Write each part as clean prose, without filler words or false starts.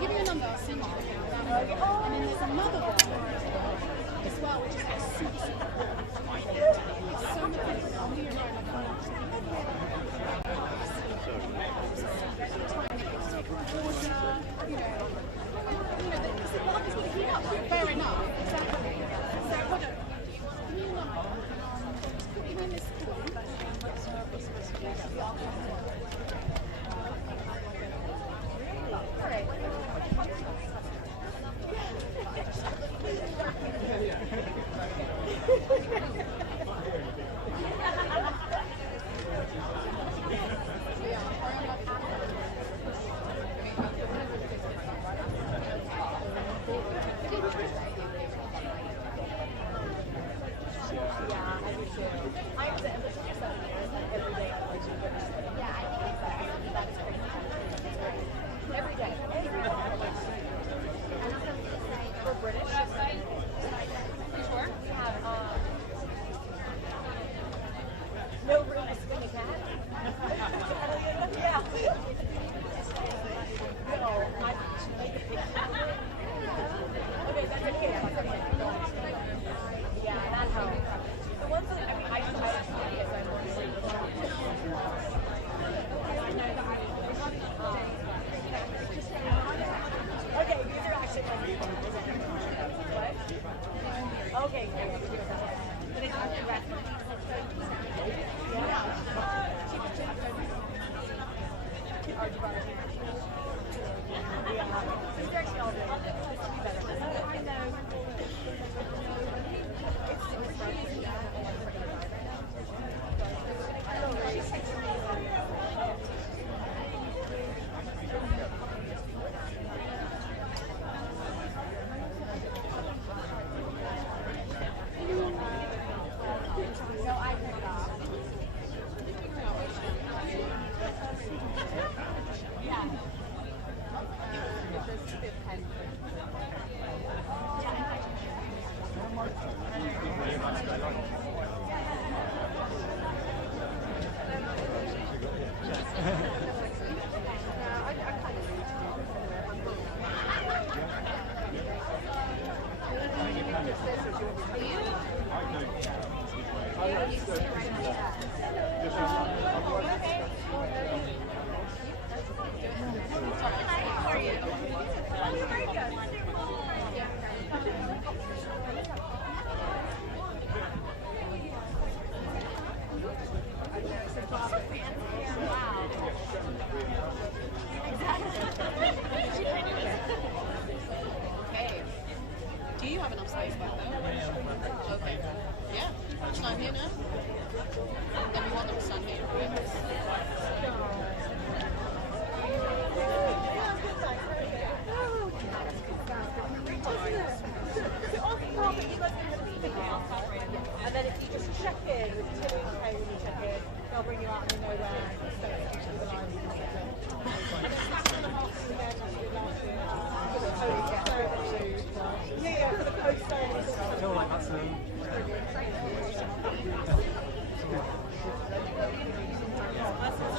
give me a number, I'll send you the count. And then there's another one as well, which is like super, super cool. It's so much better than you know, like fair enough. Exactly. So hold on. Give me a number. Give me this one.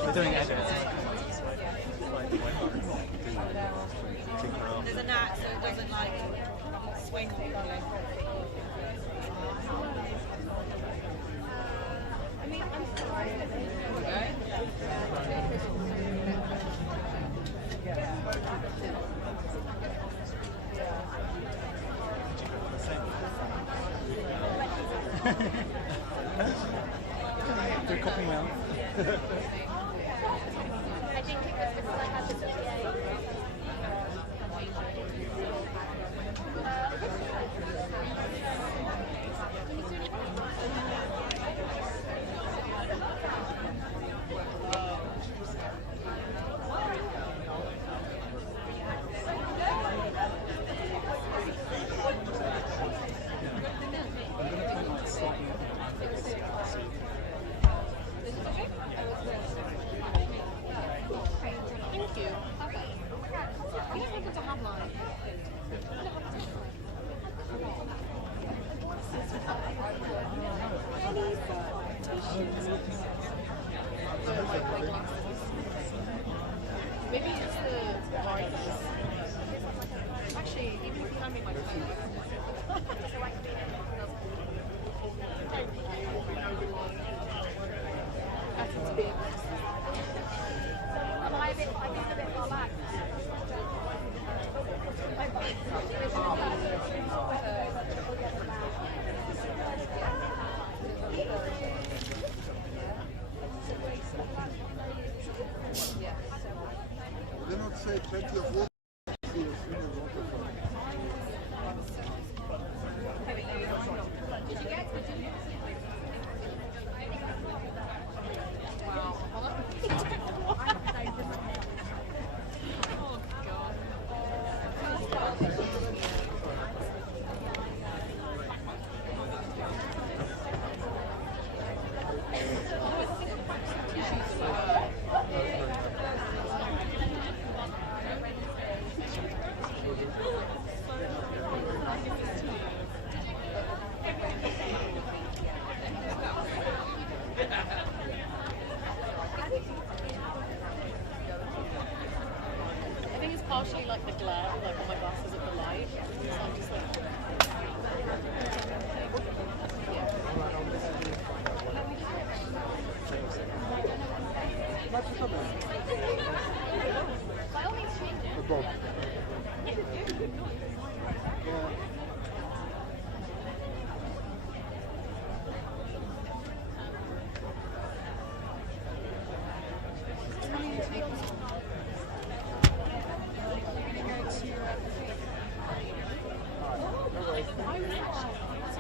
We're doing edits. There's a knot so it doesn't like swing. They're copying out. I think because this like has the PA. I'm going to turn like slightly up. Then I'd say plenty of water. I think it's partially like the glare, like on my glasses of the light. So I'm just like, By all means, change it. Bob.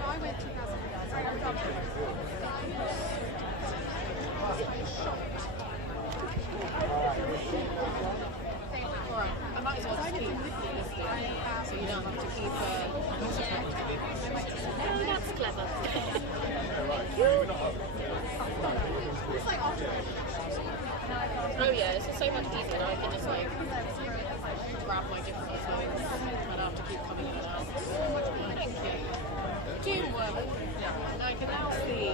I went 2000 I might as well just keep this so you don't have to keep Oh, that's clever. oh yeah, it's just so much easier. I can just like grab my different phones and I have to keep coming in and out. Thank you. Teamwork. And I can now see.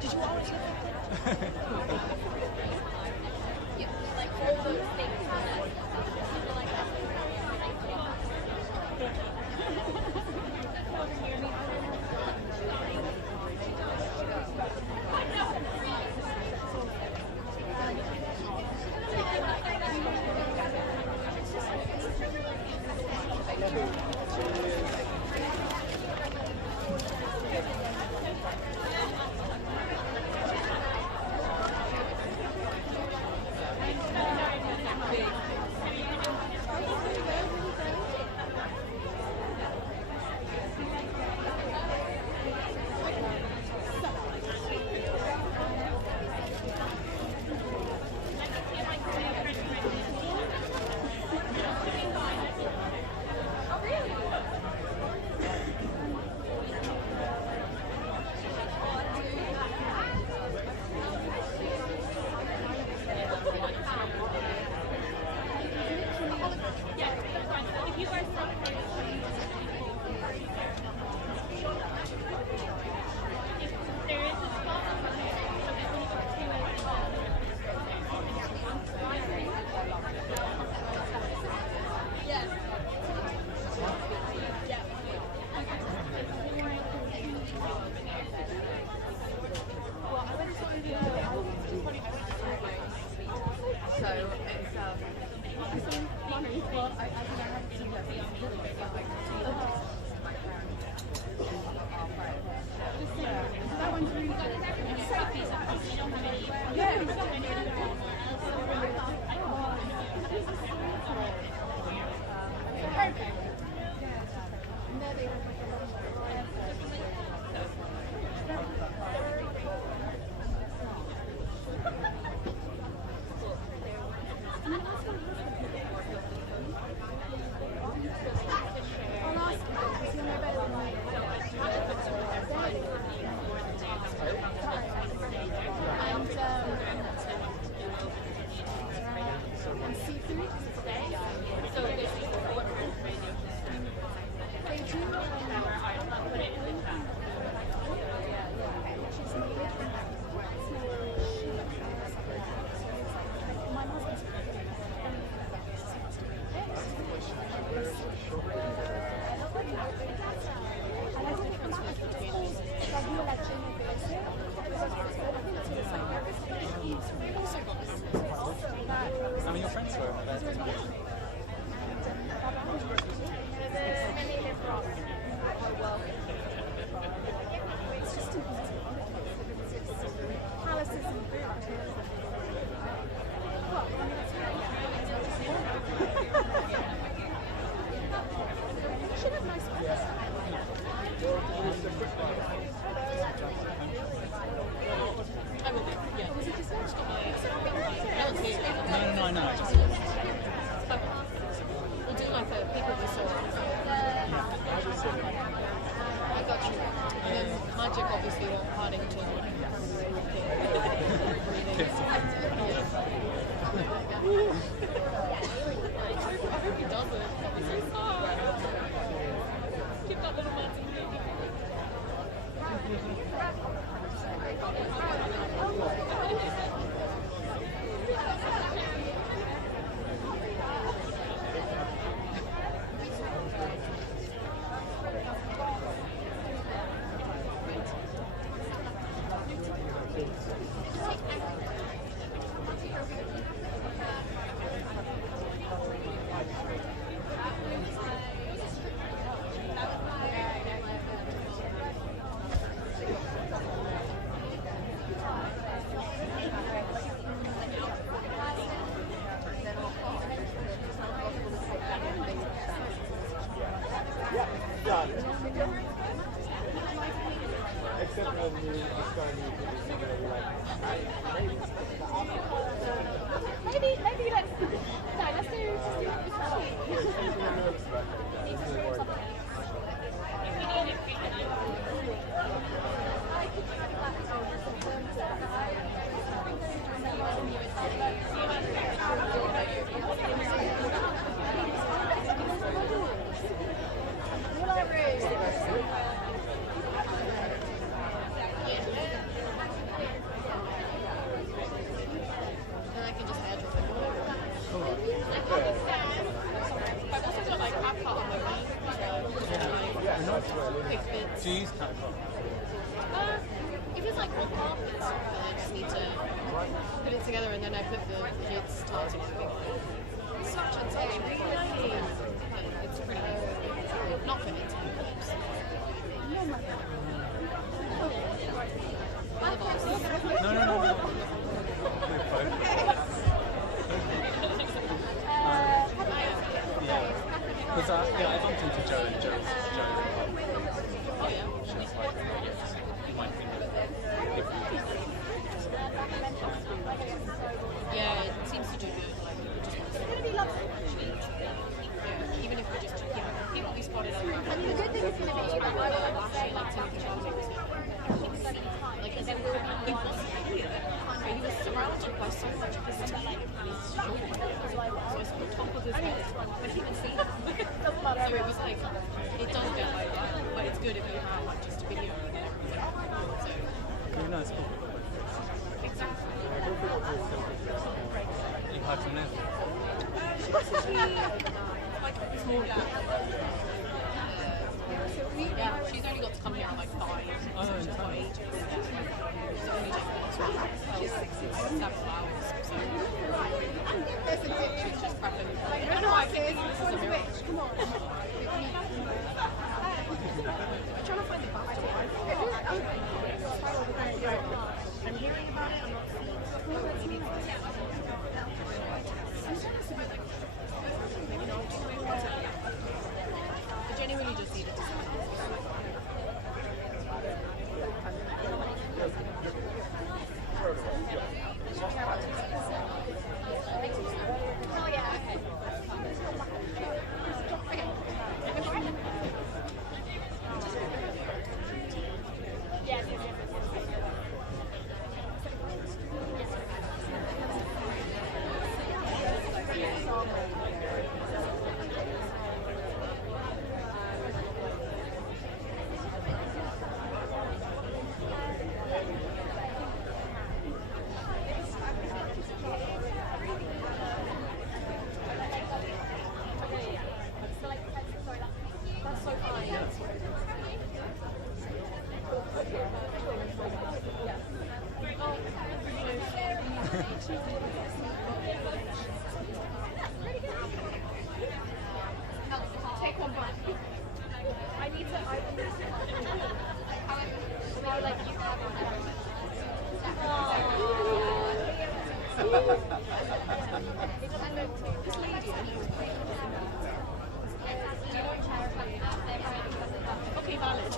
Did you always look at Yeah, like all those things. I know. But we'll do like a people we saw. I got you. And then magic obviously not Paddington. I hope he does it. It's so sad. Keep that little man in baby. Maybe let's do Do you use Capcom? If it's like all carpets, I just need to put it together and then I put the kids' tarting on the big one. Such a touch, really. It's pretty good. Not for intern clips. No. Because I bumped into Joe and Joe's Oh yeah. she's like, you might think of Yeah, it seems to do good. Like, people just yeah, even if we just, people we spotted on And the good thing is going to be that I will say like Timothy Charles was like he was surrounded by so much of his team and his shoulder. So it's on the top of his head. But he can see it. So it was like, it does get like that, but it's good if you have like just a video of everyone. So you know, it's cool. exactly. You had some there. Like small yeah, she's only got to come here at like 5. Oh, So she's got ages. She's only just 7 hours. So she's just prepping. I don't know why this is a miracle. Come on. I'm trying to find the BAFTA one. I'm hearing about it. I'm not seeing it. Maybe not. I genuinely just need it to start. Oh yeah, okay. Take one back. I need to. Maybe like you have it doesn't look too. This lady, I know. Okay, valid.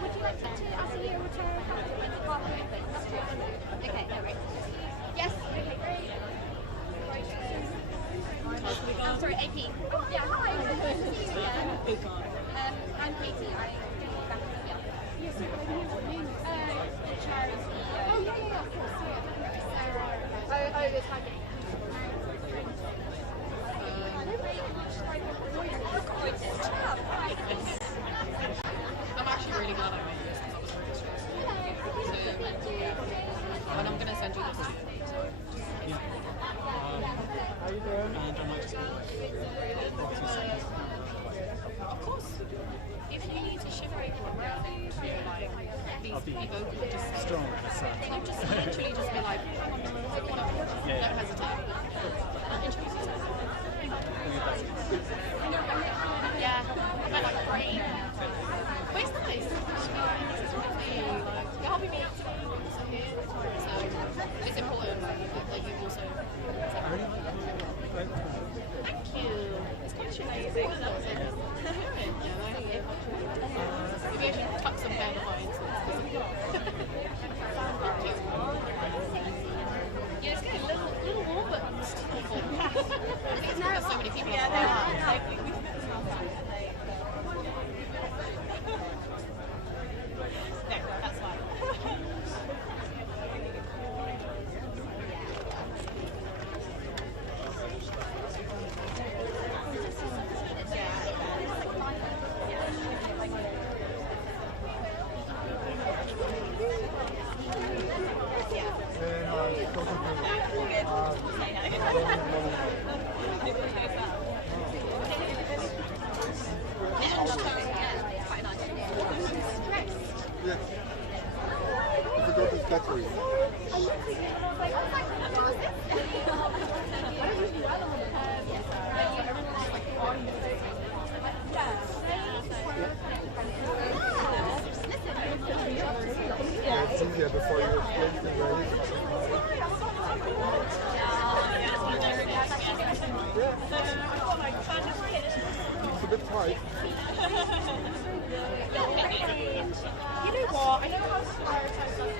Would you like to see a return? Okay, no worries. Yes, okay, great. I'm sorry, AP. Yeah, hi. Nice to see you again. I'm Katie. I do BAFTA Film. Yes, sir. The charity. Oh, yeah, of course. Yeah. The target. I'm actually really glad I made this because I was really stressed. And I'm going to send you this too. So. Yeah. And I might just be like, 2 seconds. Of course. If you need to shiver everyone down to like I'll be be vocal, just strong as such. I'll just literally just be like, whatever. Yeah. Don't hesitate. Introduce yourself. Yeah, I met like a brain. But it's nice. It's really like you're helping me out today. I'm also here. So it's important that you also. Thank you. It's quite amazing. Maybe I should tuck some hair behind. Thank you. Yeah, it's getting a little warm, but still full. Because there's so many people. That's fine. Yes. I forgot his battery. Yeah, it's easier before you explain things where it is. It's a bit tight. You know what? I know how to prioritize stuff.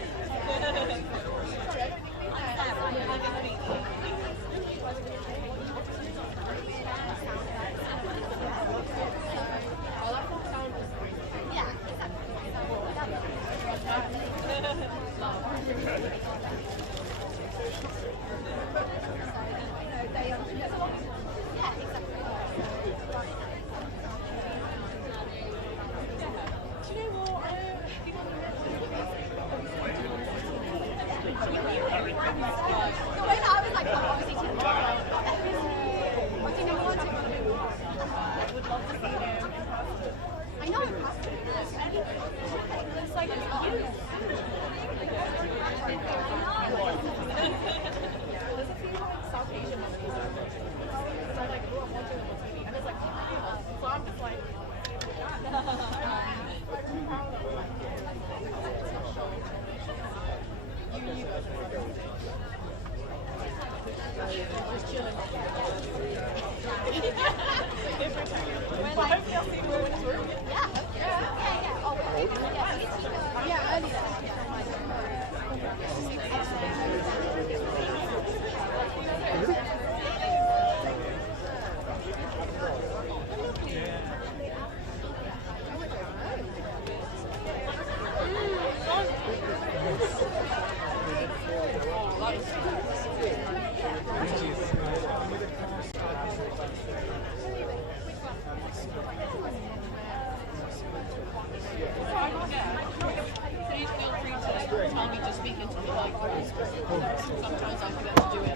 Sometimes I forget to do it.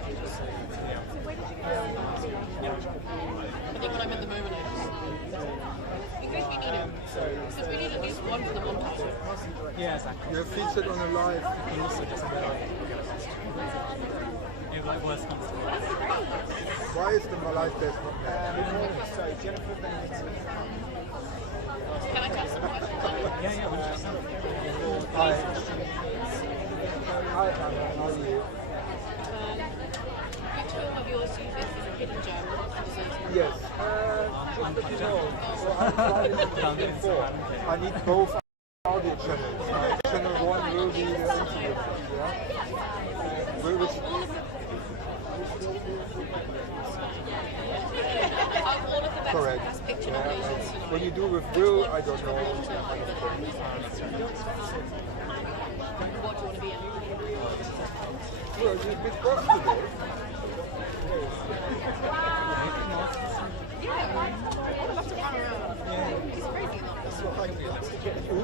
I think when I'm in the moment, I just, in case we need it. Because we need at least one for the montage. Yeah, exactly. You're featured on a live. And also just about it like worst comes to worst. Why is the Malay test not there? Can I test some questions? Yeah, 100%. Hi. Hi, Hannah. How are you? Which film of yours do you think is a hidden gem? Yes. Just let you know. So I'm planning to Found it before. Instagram. I need both audio channels. Channel 1 will be the interview. Yeah? Which, All of the best, correct. best picture Yeah, nominations tonight. when you do with Will, I don't know. What do you want to be in? Well, it's a bit rough today. Yeah, I'd love to run around. It's crazy enough.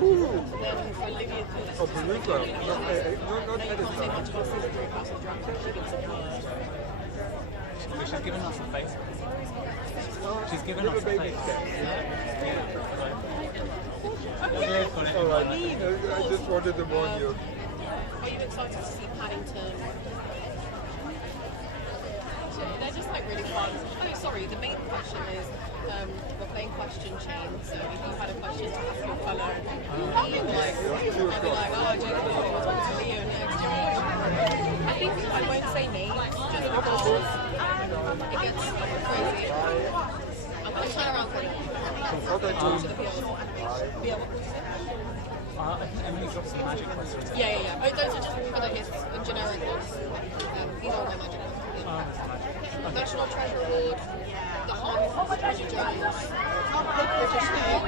Ooh! Then for Olivia Cook, Oh, Peruka. Not you can't say editor. much about Sister House of Drunk. She gets some words. So she's given us a face. She's given us Little a baby face. steps. Yeah, got it. Alright, I just wanted to warn you. Are you excited to see Paddington? They're just like really fun. Oh, sorry, the main question is we're playing question chain. So if you had a question to ask your fellow, you'd be like, oh, Jacob, we're talking to Leo next. I think I won't say names just because it gets crazy. I'm going to turn around for you. What I told you. Yeah, I think Emily dropped some magic questions. yeah. Oh, those are just kind of his generic ones. These are my magic ones. National Treasure Award, The Hunt, Treasure Jones, British Film,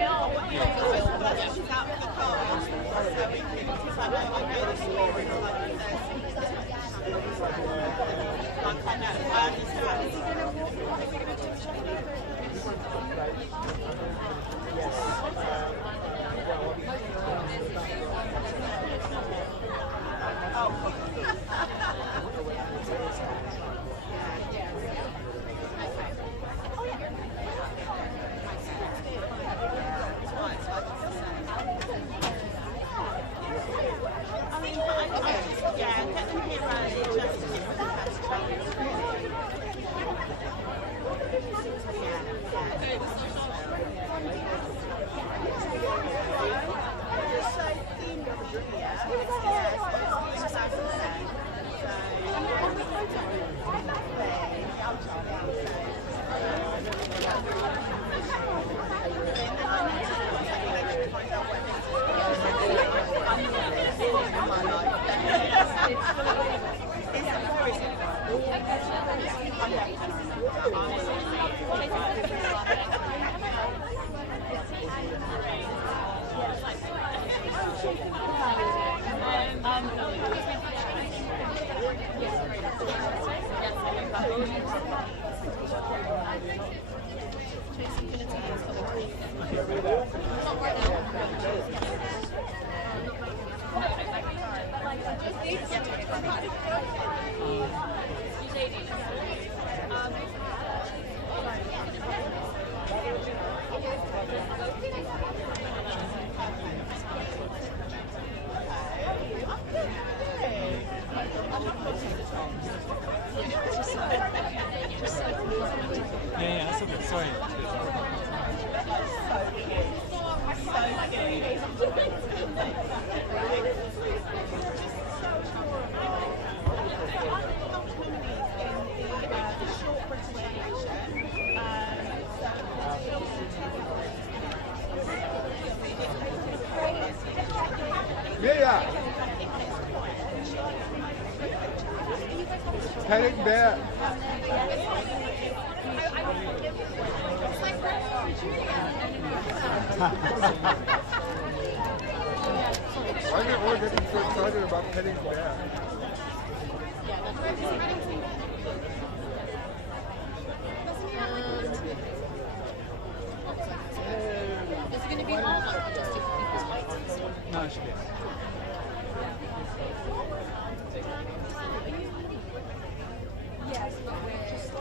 Yeah, that's okay. Sorry. Yeah. Panic Bear. Why are they all getting so excited about Panic Bear? Is it going to be hard, like adjusting for people's heights and stuff? No, it should be. Yes, but we're just.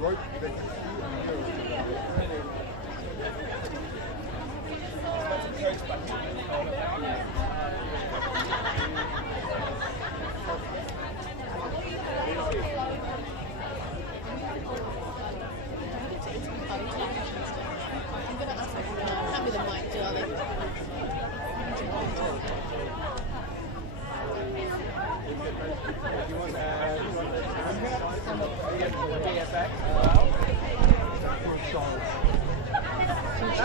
Right, they can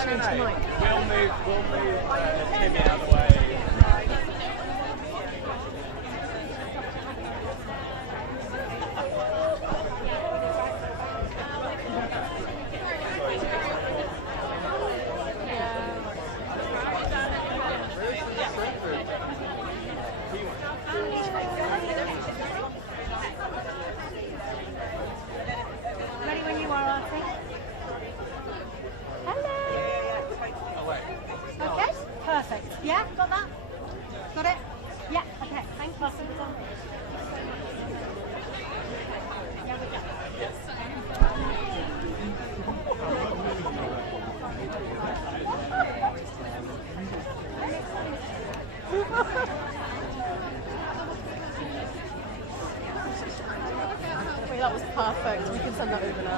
change the mic. We'll move Timmy out of the way. Ready when you are, Artie? Hello. Okay. Perfect. Yeah, got that? Got it? Yeah, okay. Thank you. Wait, that was perfect. We can send that over now.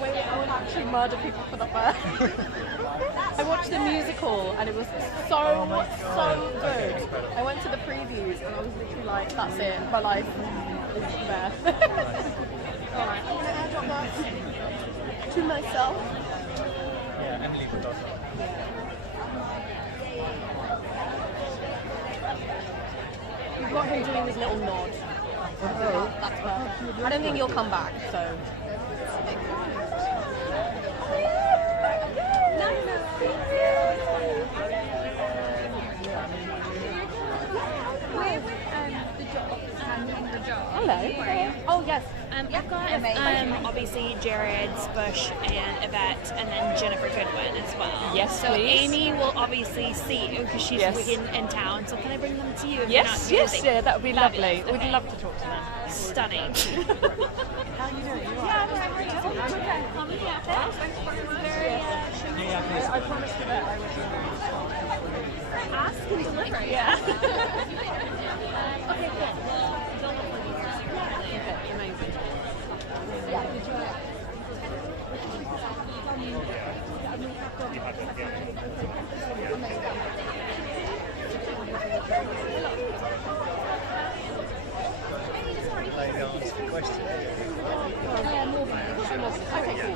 Wait, I would actually murder people for that there. I watched the musical and it was so good. I went to the previews and I was literally like, that's it, my life is there. Alright, I'm gonna airdrop that to myself. Yeah, Emily does that. You've got him doing his little nod. That's perfect. I don't think you'll come back, so. We're with the job and the job. Hello. Oh, yes. I've got obviously Jared's, Bush, and Yvette, and then Jennifer Goodwin as well. Yes, so please. Amy will obviously see you because she's Yes. in town. So can I bring them to you? If Yes, you're not yes, busy? yeah, that would be lovely. Fabulous, We'd okay. love to talk to them. Stunning. How are you doing? You Yeah, I'm okay. I promised you that I would Ask and deliver. Yeah. Okay, good. Okay, amazing. Yeah, did you Okay, cool.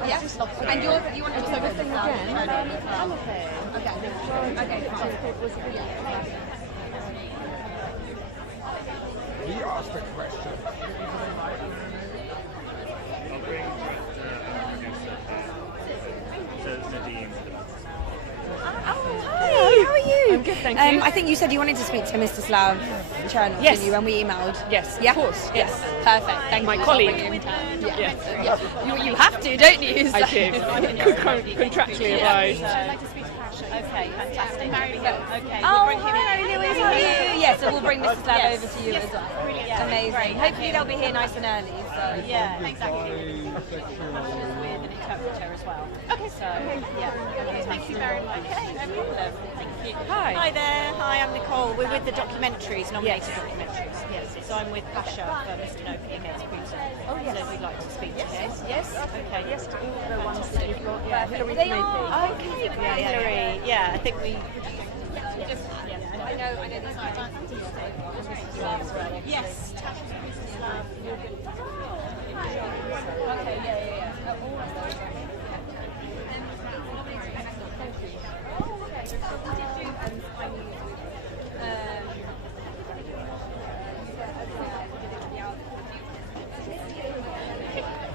Yeah. And you want to do everything again? I'm okay. Okay. He asked a question. I'll bring producer Nadine. Hi, how are you? I'm good, thank you. I think you said you wanted to speak to Mr. Slav Chernoff, Yes. didn't you, when we emailed? Yes, Yeah? of course. Yes. Perfect, thank My you. colleague. Yeah. Yes. You have to, don't you? I do. Contractually advised. I'd like to speak to Pasha. Okay, fantastic. Marry her. Okay, Oh, hi, Louise, how are you? Yeah, so we'll bring Mr. Slav Yes. over to you as well. Brilliant. Amazing. Great. Hopefully they'll be here nice and early. So. Yeah, exactly. Bisexual. With an interpreter as well. Okay, so yeah. Okay, thank you very much. Okay, no problem. Thank you. Hi. Hi there. Hi, I'm Nicole. We're with the documentaries, nominated documentaries. Yes. So I'm with Pasha for Mr. Nopi Against Putin. Oh yes. So we'd like to speak to him. Yes. Okay. Yes, to all the ones that you've got. Yeah, Hillary They Maybe. are. Okay, Hillary. Yeah, I think we. I know these are Yes. Okay, yeah.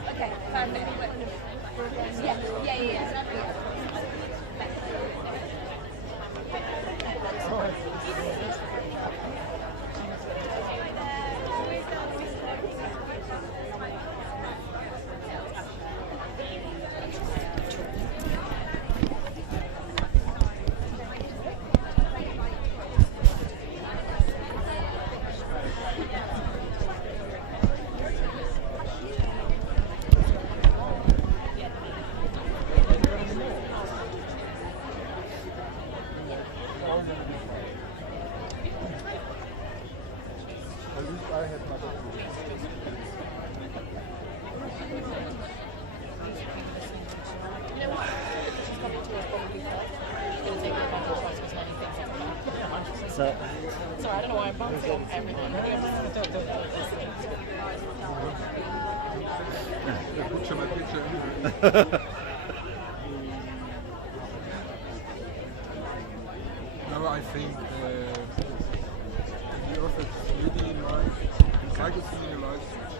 Okay, perfect. Yeah. At least I had my document. So, Sorry, I don't know why I'm bouncing on everything. Picture my picture anyway. think the office really nice. I could see the live switch.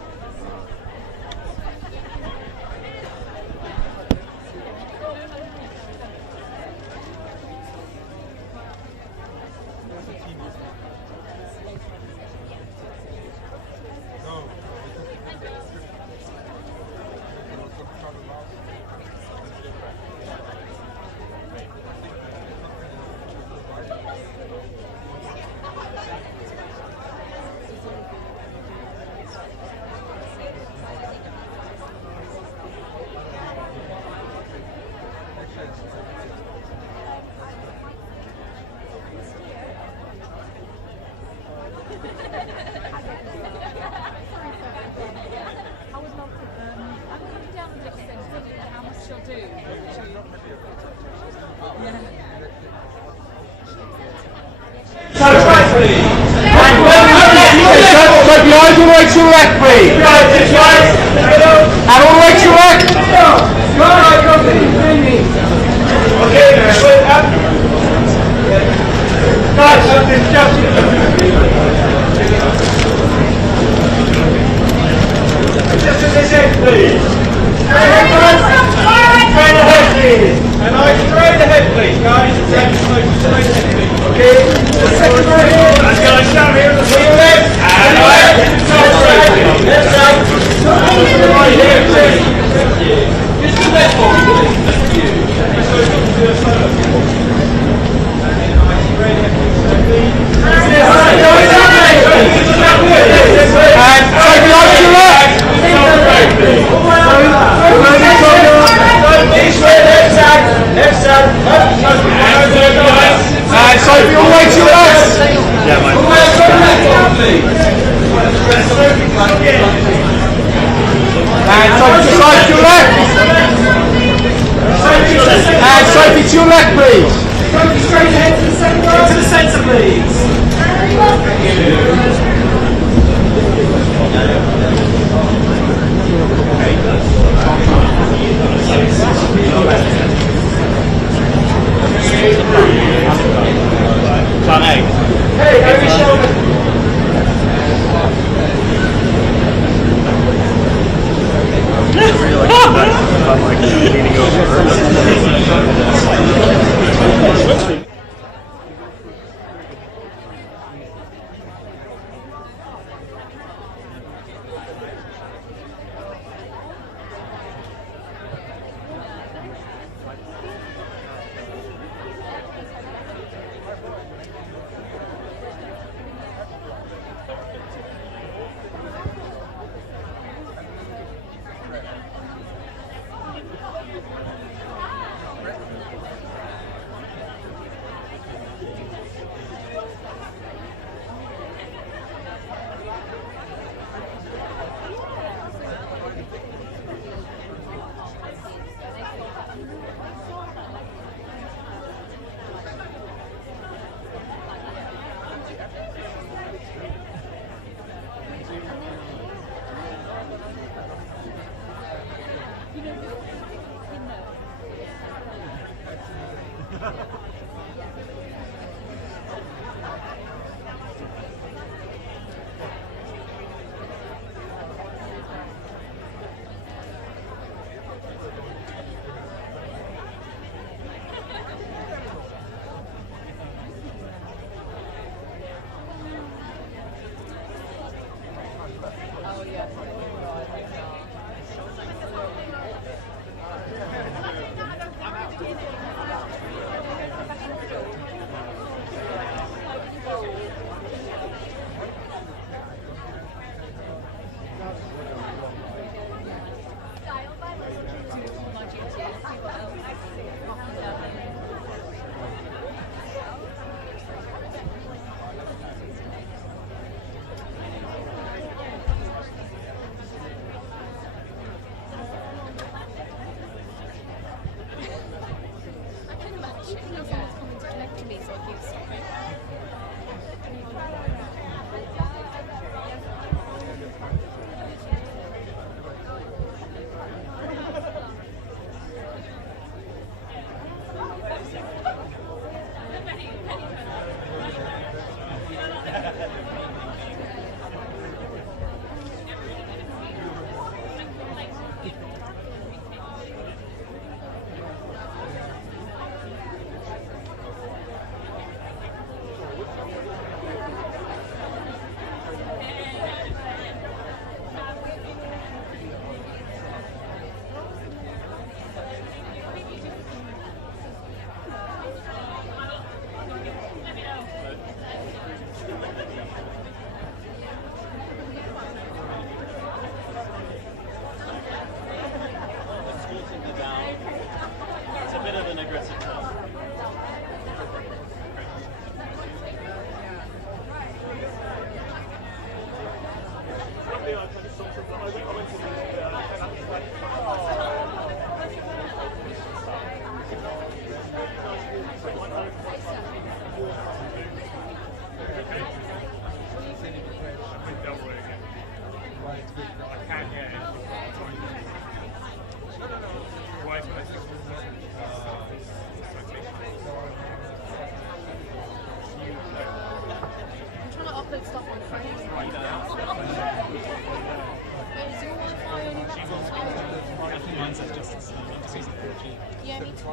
Yeah, me too.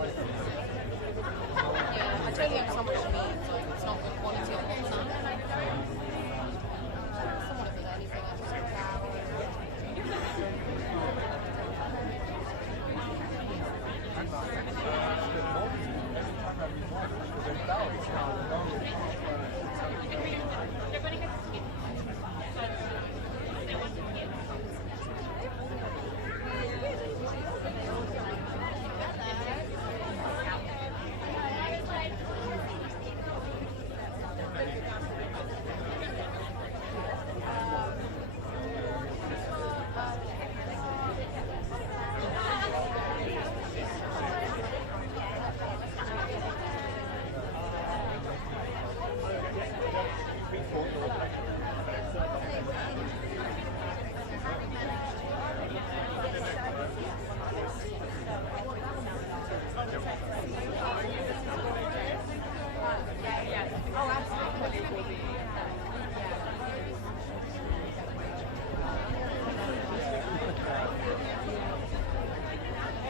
Yeah, I totally understand what you mean. It's like, it's not good quality on one side. Someone if there's anything I just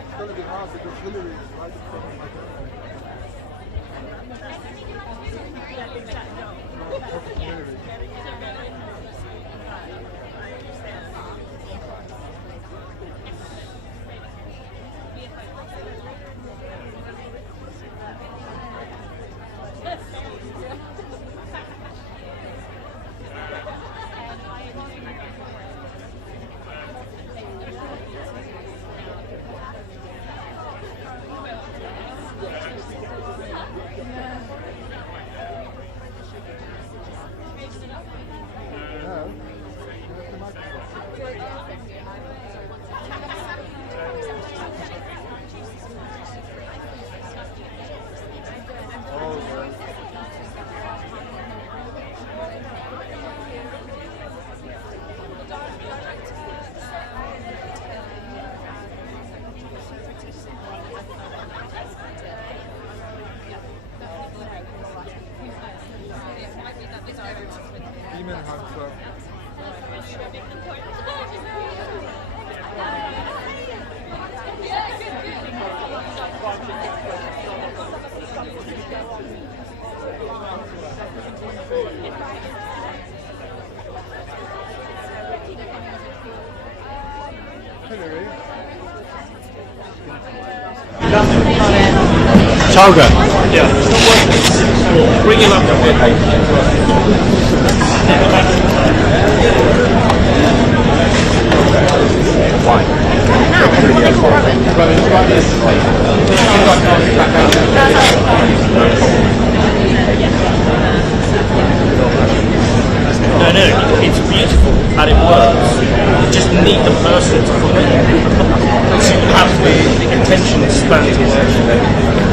It's going to be hard because Hillary is right in front of my Hillary. Demon Hunter. Hillary. Chalga. Yeah. Bring him up. No, it's beautiful and it works. You just need the person to put it. So you have the attention span to work.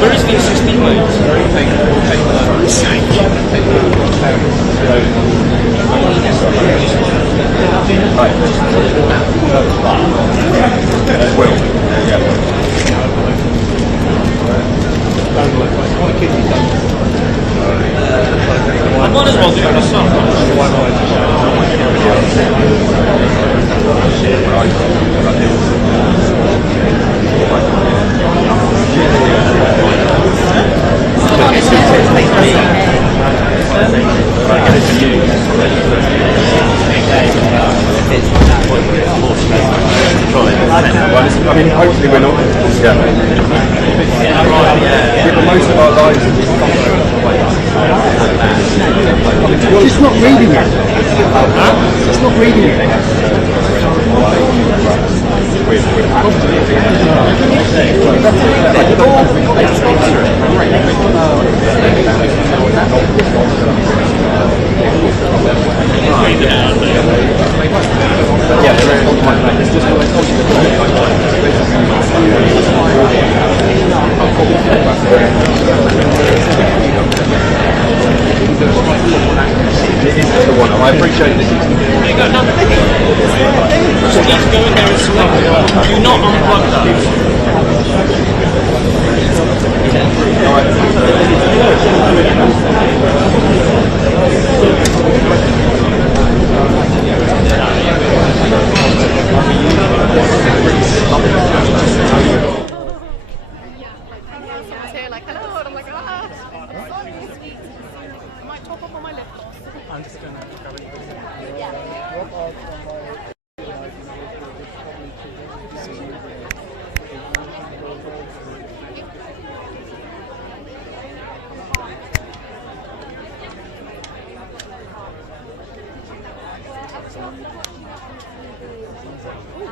Where is the assisting mode? I might as well do it myself. I mean, hopefully we're not together. But most of our lives are just it's not reading it. It's not reading it. I appreciate this. You got nothing. Just keep going there and select. Do not unplug those. apart from my life, it's probably too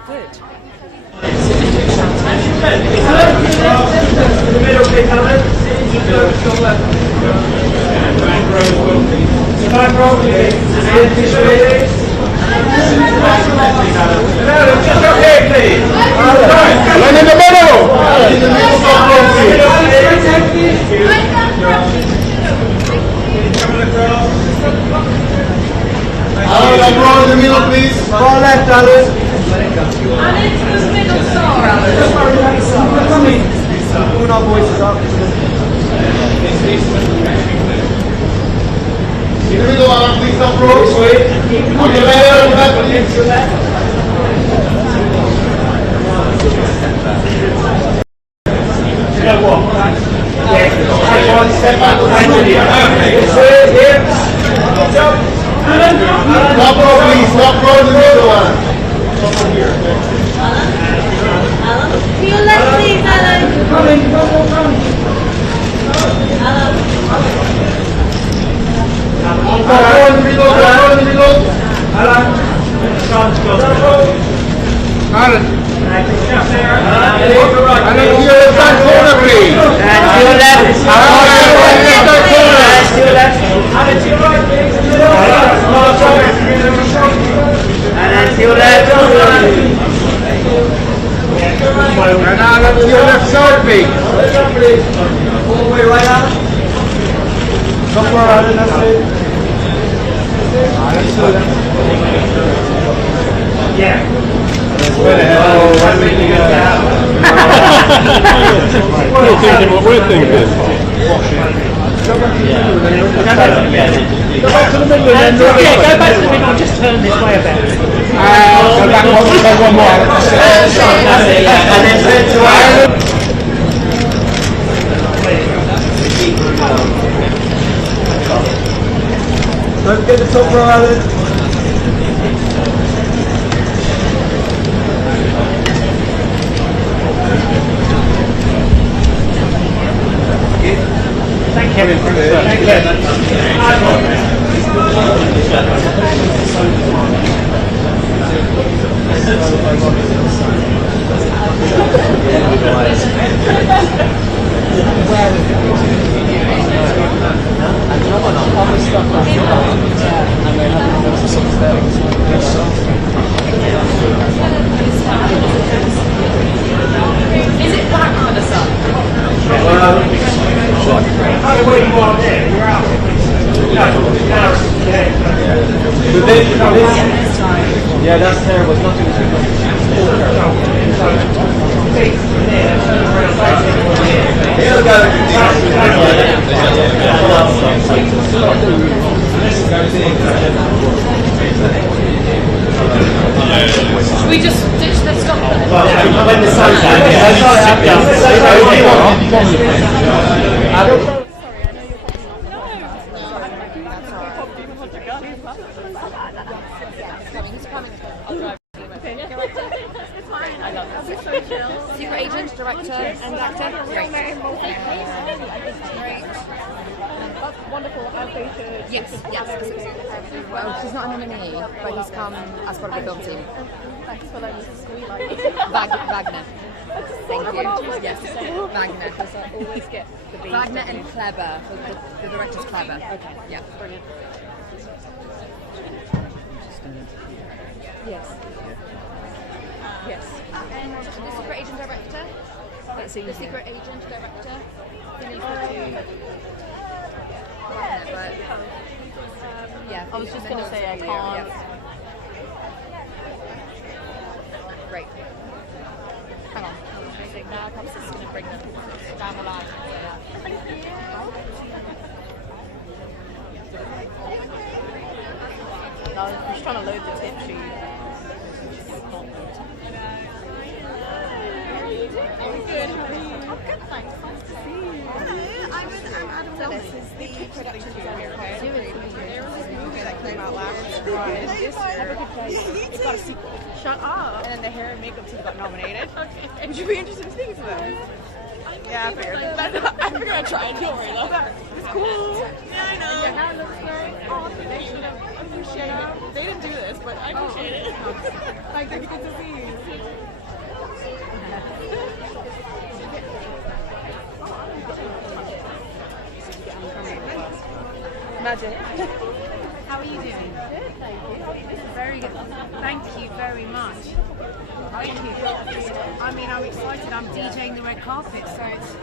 Good. One in the middle! Alan, I'm wrong in the middle, please. Far left, Alan. Moving our voices up. In the middle, Alan, please stop rows. On the left, please. You know what? Yeah, take one step back. Here. Stop row, please. Stop row in the middle, Alan. To your left, please, Alan. Coming. Stop row in the middle, stop row in the middle. Alan. Alan. Alan, to your left hand corner, please. And to your left. Alan, To your left. Alan, to your right, please. And then to your left. And Alan, to your left side, please. All the way right, Alan. Somewhere, Alan, that's it. Yeah. Where the hell? We're thinking what we're thinking. Go back to the middle and then go back to the middle and just turn this way a bit. Go back one more. And then turn to Ireland. Don't get the top row, Alan. Thank you. Thank you. Is it back for the sun? Yeah, that's terrible. It's nothing too much. Should we just ditch the stop? When the sun's out, Secret agent, director, and actor. Great. That's wonderful. I think Yes. Well, she's not a nominee, but he's come as part of the film team. thanks for letting me squeal. Wagner. Thank you. Yes, Wagner. Always get the B. Wagner and Kleber. The director's Kleber. Okay. Yeah. Brilliant. Yes. Yes. And the secret agent director. That's The easy. secret agent director. He needs to Wagner, but yeah. I was just going to say I can't. Great. Hang on. This is going to bring them down the line. No, I'm just trying to load the tip sheet. Good. How are you? I'm good, thanks. Nice to see you. Hello, I'm Adam. So this is the production designer. There was this movie that came out last year. And this year, it got a sequel. Shut up. And then the hair and makeup team got nominated. Okay. Would you be interested in speaking to them? Yeah, I figured. I figured I'd try. Don't worry, though. It's cool. Yeah, I know. Your hair looks great. Oh, they should have. I appreciate it. They didn't do this, but I appreciate it. Like, it's good to see you. Magic. How are you doing? Good, thank you. Very good. Thank you very much. Thank you. I mean, I'm excited. I'm DJing the red carpet, so it's...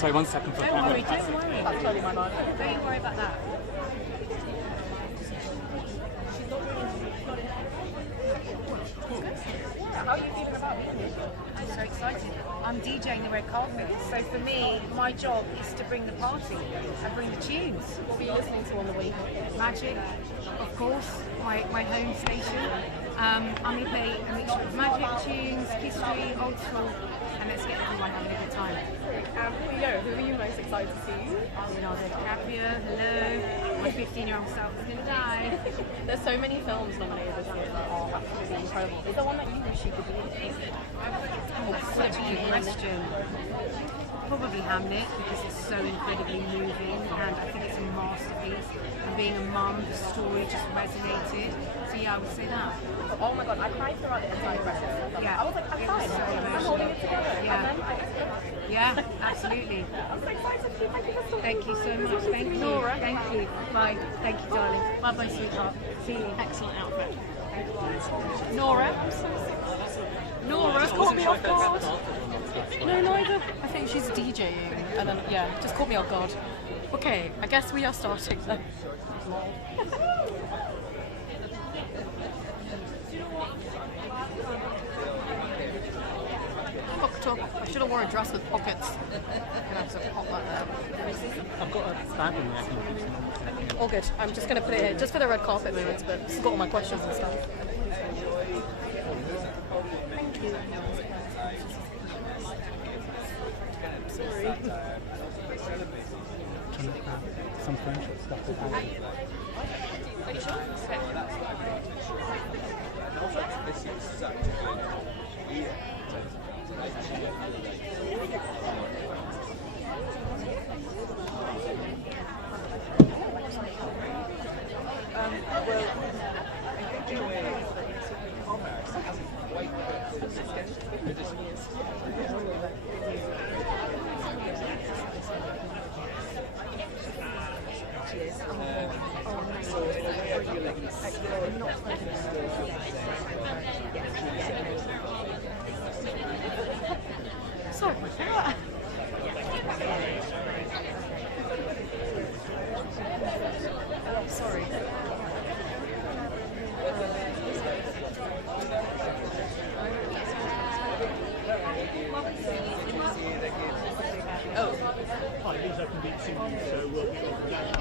Sorry, 1 second. Don't worry, don't worry. That's totally my mind. Don't worry about that. How are you feeling about it? I'm so excited. I'm DJing the red carpet, so for me, my job is to bring the party and bring the tunes. What were you listening to on the way here? Magic, of course, my home station. I'm going to play a mixture of magic tunes, history, old school, and let's get everyone having a good time. Who are you most excited to see? Leonardo DiCaprio, hello. My 15-year-old self is going to die. There's so many films nominated this year that are absolutely incredible. Is there one that you wish you could be in? Such a good question. Probably Hamlet, because it's so incredibly moving and I think it's a masterpiece. And being a mum, the story just resonated. So yeah, I would say that. Oh my god, I cried throughout the entire process. Yeah. I was like, I'm fine. So I'm holding it together. Yeah. And then I Yeah, absolutely. I'm so excited. Thank you for Thank you so much. Thank you. Nora. Thank you. Bye. Thank you, darling. Bye bye, sweetheart. See you. Excellent outfit. Nora. Nora, caught me off guard. No, neither. I think she's DJing. And then, yeah, just caught me off guard. Okay, I guess we are starting then. Fucked up. I should have worn a dress with pockets. Gonna have to pop that there. I've got a bag in there. I can keep some. All good. I'm just going to put it here, just for the red carpet moments, but it's got all my questions and stuff. Thank you. Sorry. Some friendship stuff with Are you sure? Sorry. Sorry. Oh. Hi, Liz, I can beat singing, so we'll be on that.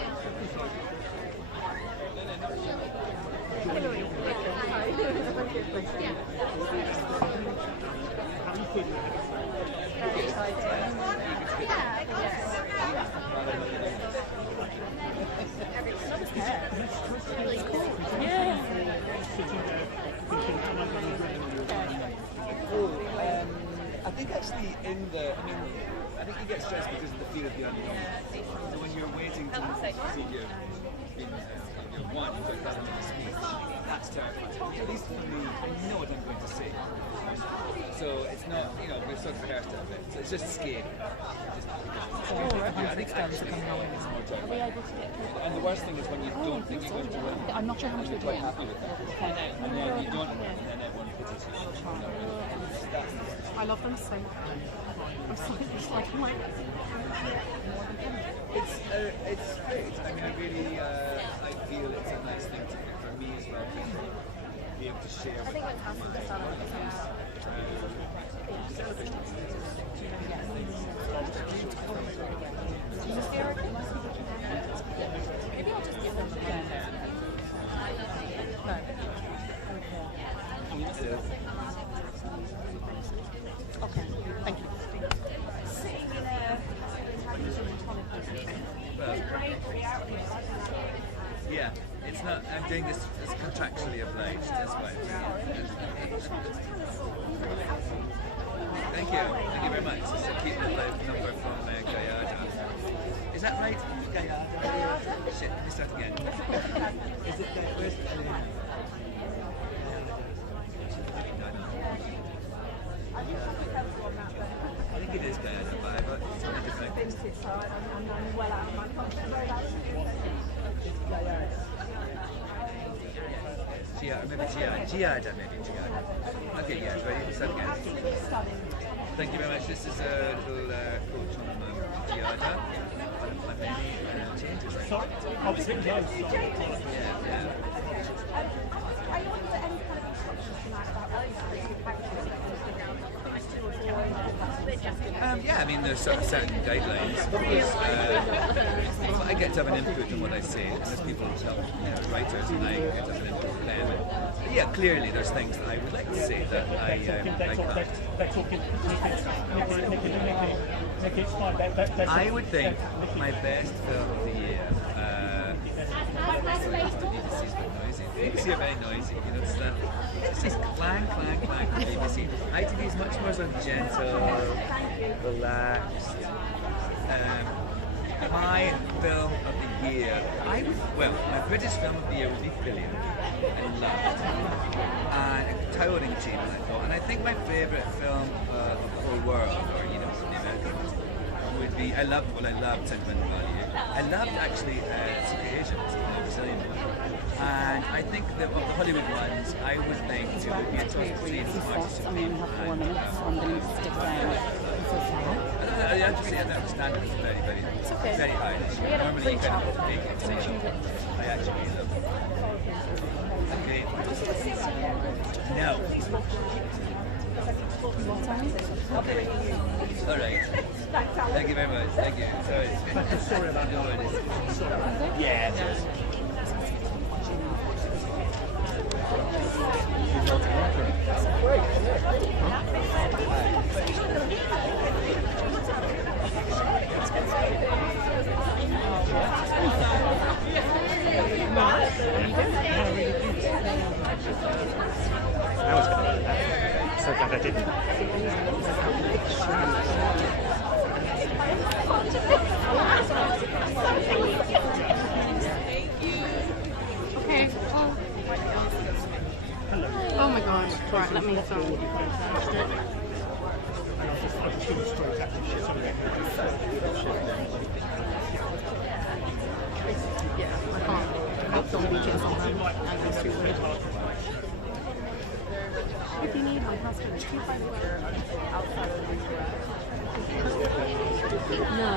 I think actually I think you get stressed because of the fear of the unknown. So when you're waiting to see your one, you've got that into speech. That's terrifying. At least for me, I know what I'm going to say. So it's not, we're sort of rehearsed a bit. So it's just scary. I think actually it's more terrifying. And the worst thing is when you don't think you're going to win. I'm not sure how much we're quite doing. happy with that. And then you don't win, and then everyone pities you. I love them so much. I'm slightly just like, oh my God. It's great. I mean, I really, I feel it's a nice thing to do for me as well. To be able to share. I think it's fantastic to start with maybe I'll just give them the pen. No. Okay, thank you. Yeah, it's not. I'm doing this as contractually obliged. That's why. Thank you very much. This is a cute little number from Gallardo. Is that right? Gallardo? Shit, let me start again. Is it where's I think it is Gallardo, but I got something different. Maybe Giada, Okay, yeah, ready to start again. Thank you very much. This is a little coach on Giada. Many changes. Sorry? I was hitting close. Yeah. Are you under any kind of instructions tonight about yeah, I mean, there's certain guidelines. I get to have an input on what I say, and there's people who tell writers, and I get to have an input on them. And, yeah, clearly there's things that I would like to say that I can't. I would think my best film of the year. BBC's been noisy. BBC are very noisy, you know, so it's just clang, clang, clang from BBC. ITV is much more sort of gentle, relaxed. My film of the year, my British film of the year would be Fillion. I loved. And a towering achievement, I thought. And I think my favourite film of the whole world, or, you know, the Americans, would be, I loved Sentimental Value. I loved actually Secret Agents, the Brazilian one. And I think that of the Hollywood ones, I would think it would be a tough between Marty Supreme and I understand it. It's very, very, very high. Normally you kind of make it, so I actually love it. Okay. Now. All right. Thank you very much. Thank you. Sorry about that. Yeah. I was going to do that. So glad I didn't. Okay. Oh my gosh. Right, let me film. Yeah, I can't film videos on that. It's too weird. If you need my husband, do you find where outside of the No.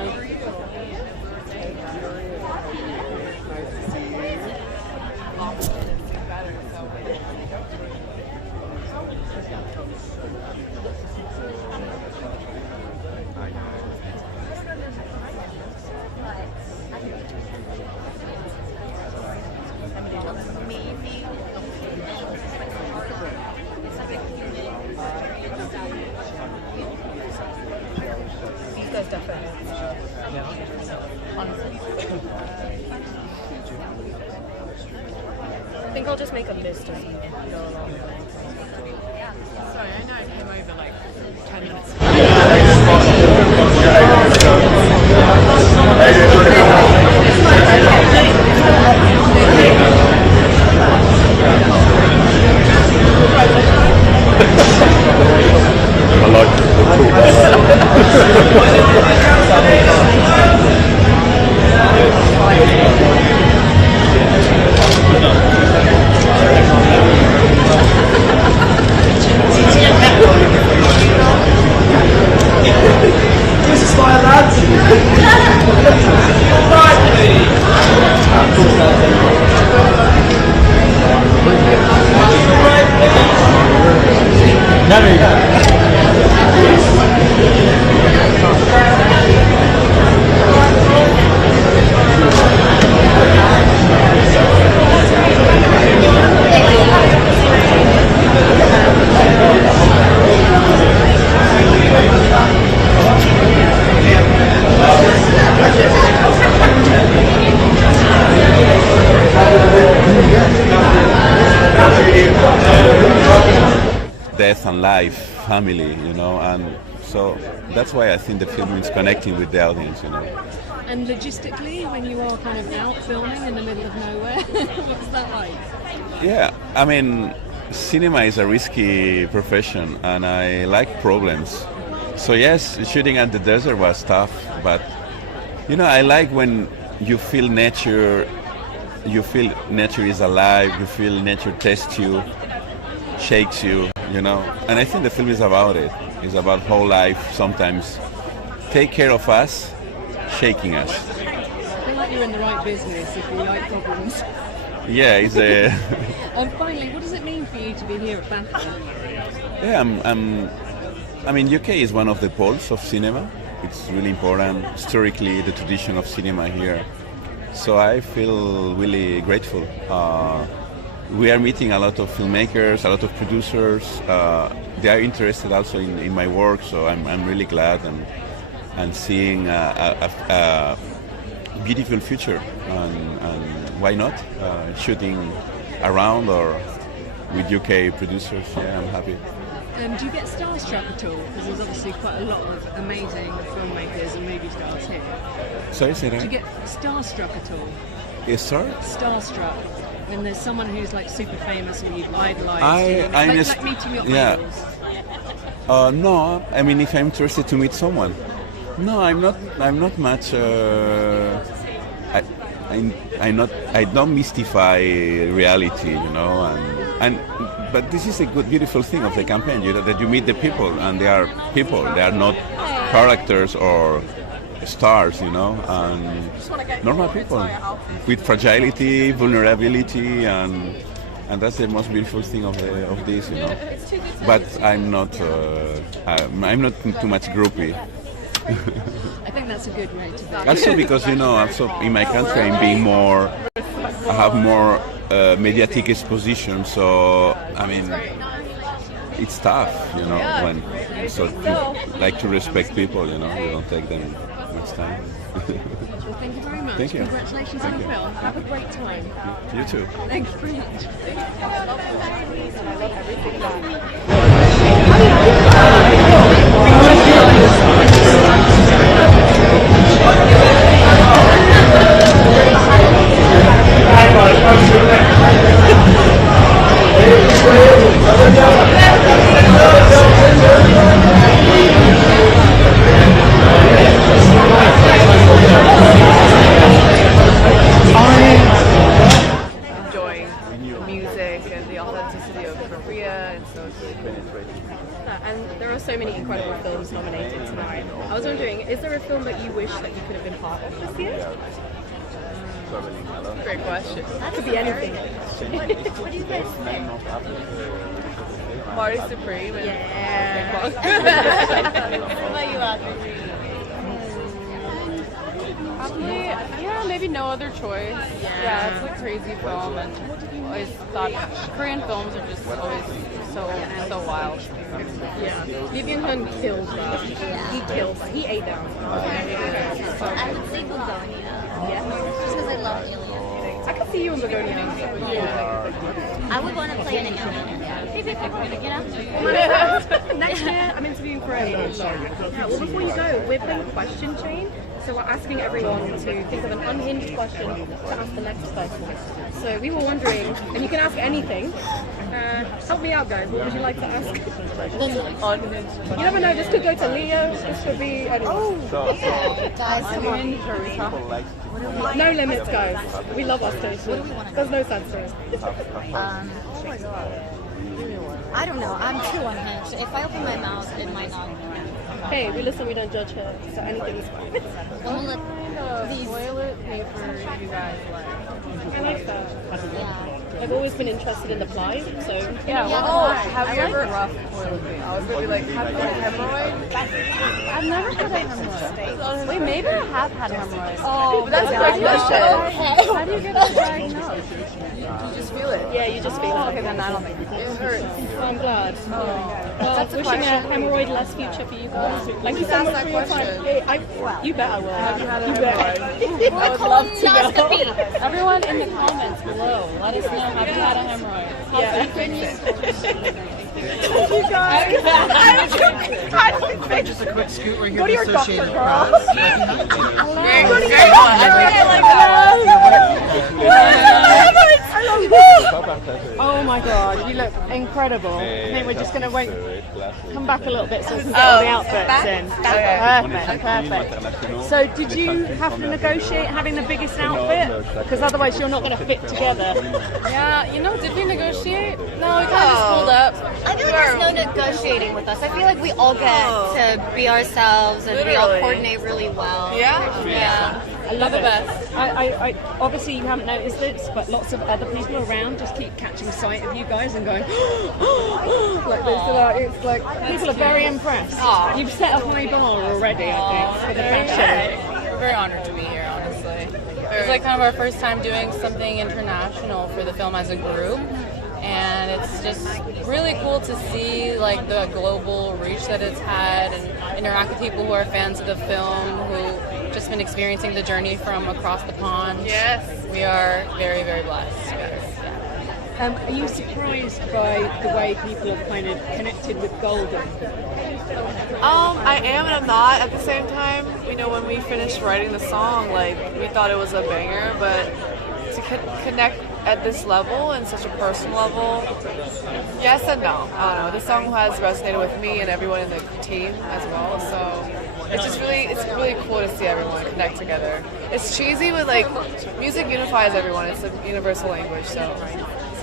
These guys definitely. Yeah. Honestly. I think I'll just make a list of you. Go along. Sorry, I know I came over like 10 minutes I like This is my lads. death and life, family, you know, and so that's why I think the film is connecting with the audience, you know. And logistically, when you are kind of out filming in the middle of nowhere, what's that like? Yeah, I mean, cinema is a risky profession, and I like problems. So yes, shooting at the desert was tough, but you know, I like when you feel nature is alive, you feel nature tests you, shakes you, you know. And I think the film is about it. It's about how life sometimes take care of us, shaking us. I feel like you're in the right business if you like problems. Yeah, it's a... And finally, what does it mean for you to be here at BAFTA? Yeah, I mean, UK is one of the poles of cinema. It's really important, historically, the tradition of cinema here. So I feel really grateful. We are meeting a lot of filmmakers, a lot of producers. They are interested also in my work, so I'm really glad and seeing a beautiful future. And why not shooting around or with UK producers? Yeah, I'm happy. Do you get starstruck at all? Because there's obviously quite a lot of amazing filmmakers and movie stars here. Sorry, say that? Do you get starstruck at all? Yes, sorry? Starstruck. When there's someone who's like super famous and you've idolized. Like meeting your idols. No, I mean, if I'm interested to meet someone. No, I'm not much. I don't mystify reality, you know, but this is a good, beautiful thing of the campaign, you know, that you meet the people, and they are people. They are not characters or stars, you know, and normal people with fragility, vulnerability, and that's the most beautiful thing of this, you know. But I'm not too much groupie. I think that's a good way to be. Also because, you know, also in my country I have more mediatic exposition, so I mean, it's tough, you know, so you like to respect people, you know, you don't take them much time. Well, thank you very much. Thank you. Congratulations on the film. Have a great time. You too. Thanks very much. Enjoying the music and the authenticity of Korea, and so it's really cool. And there are so many incredible films nominated tonight. I was wondering, is there a film that you wish that you could have been part of this year? Great question. That could be anything. What do you guys think? Party Supreme. Yeah. What about you, Audrey? Probably, yeah, maybe No Other Choice. Yeah, it's a crazy film, and I always thought Korean films are just always so wild. Yeah. Vivian Hun killed that. He killed that. He ate that. I would say Begonia. Yeah. Just because I love aliens. I could see you in Begonia. I would want to play an alien. You know? Next year, I'm interviewing for everyone. Well, before you go, we're playing Question Chain. So we're asking everyone to think of an unhinged question to ask the next person. So we were wondering, and you can ask anything. Help me out, guys. What would you like to ask? Unhinged. You never know. This could go to Leo. This could be anyone. Guys, come on. No limits, guys. We love our station. There's no censor. Oh my god. I don't know. I'm too unhinged. If I open my mouth, it might not. Hey, we listen. We don't judge her. So anything is fine. Don't let these Toilet paper you guys like. I like that. Yeah. I've always been interested in the plies, so Yeah, well, have you ever rough toilet paper? I was gonna be like, have you had hemorrhoid? I've never had a hemorrhoid. Wait, maybe I have had hemorrhoids. Oh, but that's a great question. How do you get that diagnosed? You just feel it. yeah, you just feel it. Okay, then I don't think it hurts. I'm glad. Well, That's a wishing a question. hemorrhoid-less future for you guys. Thank you so Ask much that for your question. time. Hey, you bet I will. Have you had a You hemorrhoid? I would love to know. Colonoscopy. Everyone in the comments below, let us know, have you had a hemorrhoid? Yeah. You guys, I'm Just a quick scoot. We're here Go to with your doctor, Associated girl. Press. Oh my god, you look incredible. I think we're just going to wait. Come back a little bit so we can get all the outfits in. Perfect. So did you have to negotiate having the biggest outfit? Because otherwise you're not going to fit together. Yeah, did we negotiate? No, we kind of just pulled up. I feel like there's no negotiating with us. I feel like we all get to be ourselves and we all coordinate really well. Yeah. I love the it. best. I obviously you haven't noticed this, but lots of other people around just keep catching sight of you guys and going like this. It's like people are very impressed. You've set a high bar already, I think, for the fashion. We're very honored to be here, honestly. It's like kind of our first time doing something international for the film as a group. And it's just really cool to see like the global reach that it's had and interact with people who are fans of the film, who just been experiencing the journey from across the pond. Yes. We are very, very blessed. Are you surprised by the way people have kind of connected with Golden? I am and I'm not at the same time. When we finished writing the song, we thought it was a banger, but to connect at this level and such a personal level, yes and no. I don't know. The song has resonated with me and everyone in the team as well, so it's really cool to see everyone connect together. It's cheesy, but music unifies everyone. It's a universal language, so.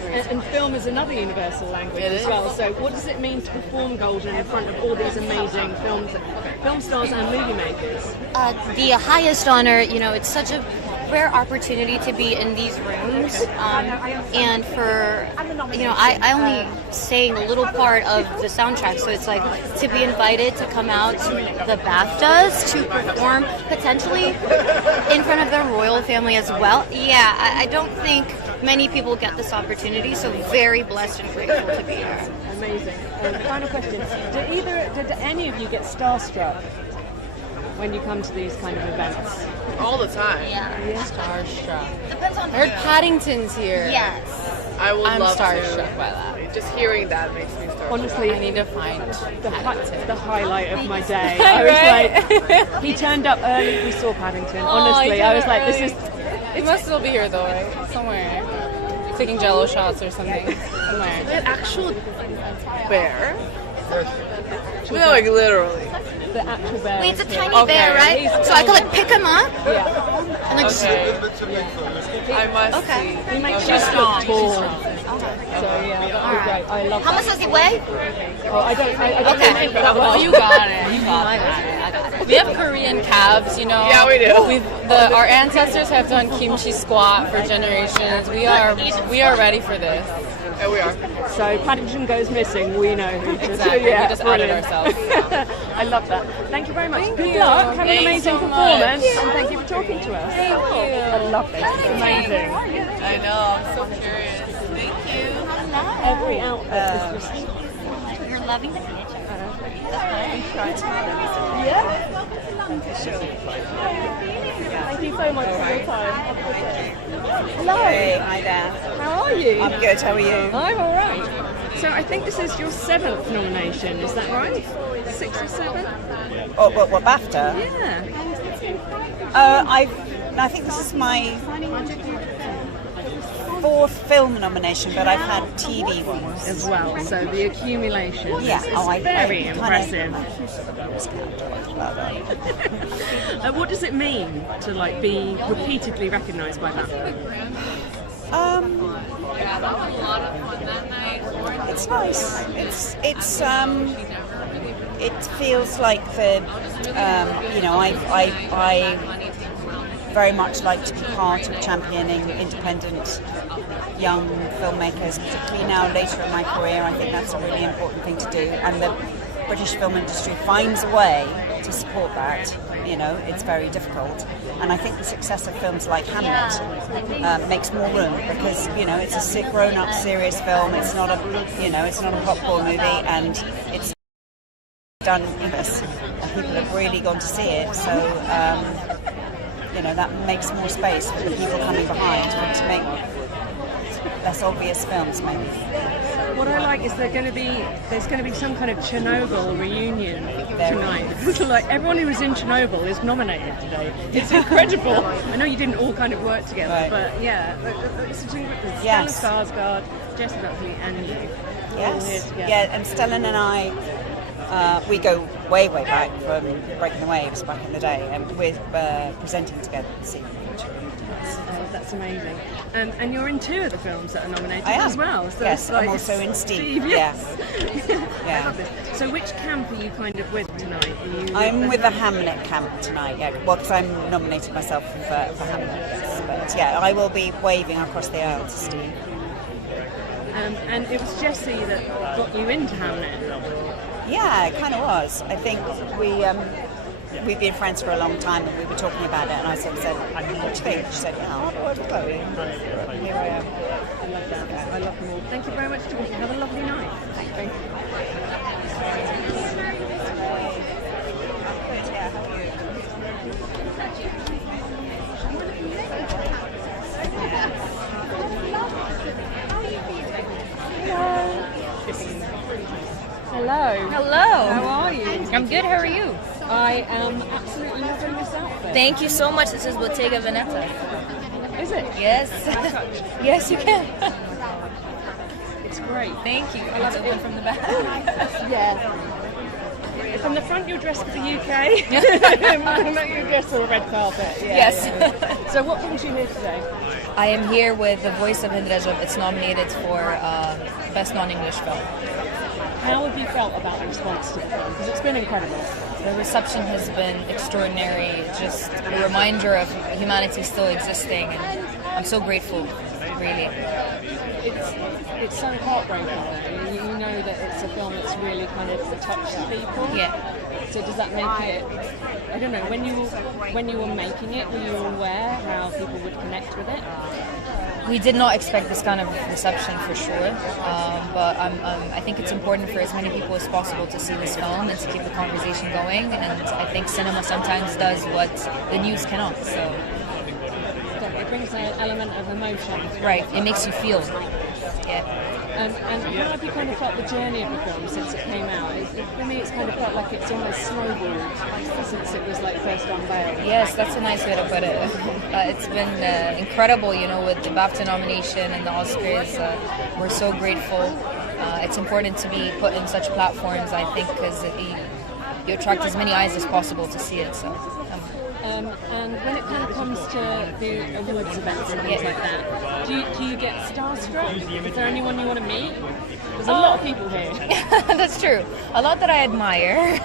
And film is another universal language as well. So what does it mean to perform Golden in front of all these amazing film stars and movie makers? The highest honor, it's such a rare opportunity to be in these rooms, and for I only sang a little part of the soundtrack, so it's like to be invited to come out to the BAFTAs to perform potentially in front of the royal family as well. I don't think many people get this opportunity, so very blessed and grateful to be here. Amazing. Final question: did any of you get starstruck when you come to these kind of events? All the time. Yeah. Starstruck. Depends on I heard Paddington's here. Yes. I'm love starstruck by that. Just hearing that makes me starstruck. Honestly, I need to find the highlight of my day. I was like, he turned up early. We saw Paddington. Honestly, I was like, this is. It must still be here though, right? Somewhere. Taking Jello shots or something. Somewhere. An actual bear? No, literally. The actual bear. Wait, it's a tiny bear, right? So I could pick him up? Yeah. And just. I must see. He makes you look tall. So yeah, that'd be great. I love How much does he weigh? Oh, I don't think that well. Oh, you got it. You got it. We have Korean calves, Yeah, we do. Our ancestors have done kimchi squat for generations. We are ready for this. Yeah, we are. So Paddington goes missing, we know who. Exactly. We just added ourselves. I love that. Thank you very much. Good you. luck. Have an Thanks amazing so performance, much. and thank you for talking to us. Thank you. I love this. It's amazing. I know. I'm so curious. Thank you. Every outfit is just. You're loving the picture. Yeah. Thank you so much for your time. Hello. Hey, hi there. How are you? I'm good, how are you? I'm all right. So I think this is your 7th nomination, is that right? 6 or 7? Oh, what BAFTA? Yeah. I think this is my 4th film nomination, but I've had TV ones as well. So the accumulation is very impressive. What does it mean to be repeatedly recognised by that? It's nice. It feels like I very much like to be part of championing independent young filmmakers, particularly now later in my career. I think that's a really important thing to do, and the British film industry finds a way to support that. It's very difficult, and I think the success of films like Hamlet makes more room because it's a grown-up, serious film. It's not a popcorn movie, and it's done in this, and people have really gone to see it. So that makes more space for the people coming behind to make less obvious films, maybe. what I like is there's going to be some kind of Chernobyl reunion tonight. Like everyone who was in Chernobyl is nominated today. It's incredible. I know you didn't all kind of work together, but yeah, Stellan Skarsgård, Jess Buckley, and you. Yes. Yeah, and Stellan and I, we go way back from Breaking the Waves back in the day, and we're presenting together this evening. Oh, that's amazing. And you're in 2 of the films that are nominated as well. So yes, it's like I'm also in Steve. Yes. Yeah. I love this. So which camp are you kind of with tonight? I'm with the Hamlet camp tonight, yeah. Well, because I'm nominated myself for Hamlet. Yes. But yeah, I will be waving across the aisle to Steve. And it was Jessie that got you into Hamlet. Yeah, it kind of was. I think we've been friends for a long time, and we were talking about it, and I sort of said, what do you think? She said, yeah, I'll work with Chloe. And here I am. I love that. I love them all. Thank you very much. Have a lovely night. Thank you. Hello. Hello. How are you? I'm good. How are you? I am absolutely loving this outfit. Thank you so much. This is Bottega Veneta. Is it? Yes. Yes, you can. It's great. Thank you. I love it's it. open from the back. Yeah. From the front, you're dressed for the UK. You're dressed for the red carpet. Yeah. Yes. So, what brings you here today? I am here with The Voice of Indrajab. It's nominated for Best Non-English Film. How have you felt about the response to the film? Because it's been incredible. The reception has been extraordinary. Just a reminder of humanity still existing, and I'm so grateful. Really. It's so heartbreaking. You know that it's a film that's really kind of touched people. Yeah. So does that make it? I don't know. When you were making it, were you aware how people would connect with it? We did not expect this kind of reception for sure, but I think it's important for as many people as possible to see this film and to keep the conversation going. And I think cinema sometimes does what the news cannot. So. It brings an element of emotion. Right, it makes you feel. Yeah. And how have you kind of felt the journey of the film since it came out? For me, it's kind of felt like it's almost snowballed since it was like first unveiled. Yes, that's a nice way to put it. It's been incredible, with the BAFTA nomination and the Oscars. We're so grateful. It's important to be put in such platforms, I think, because you attract as many eyes as possible to see it. So. And when it kind of comes to the awards events and things like that, do you get starstruck? Is there anyone you want to meet? There's a lot of people here. That's true. A lot that I admire,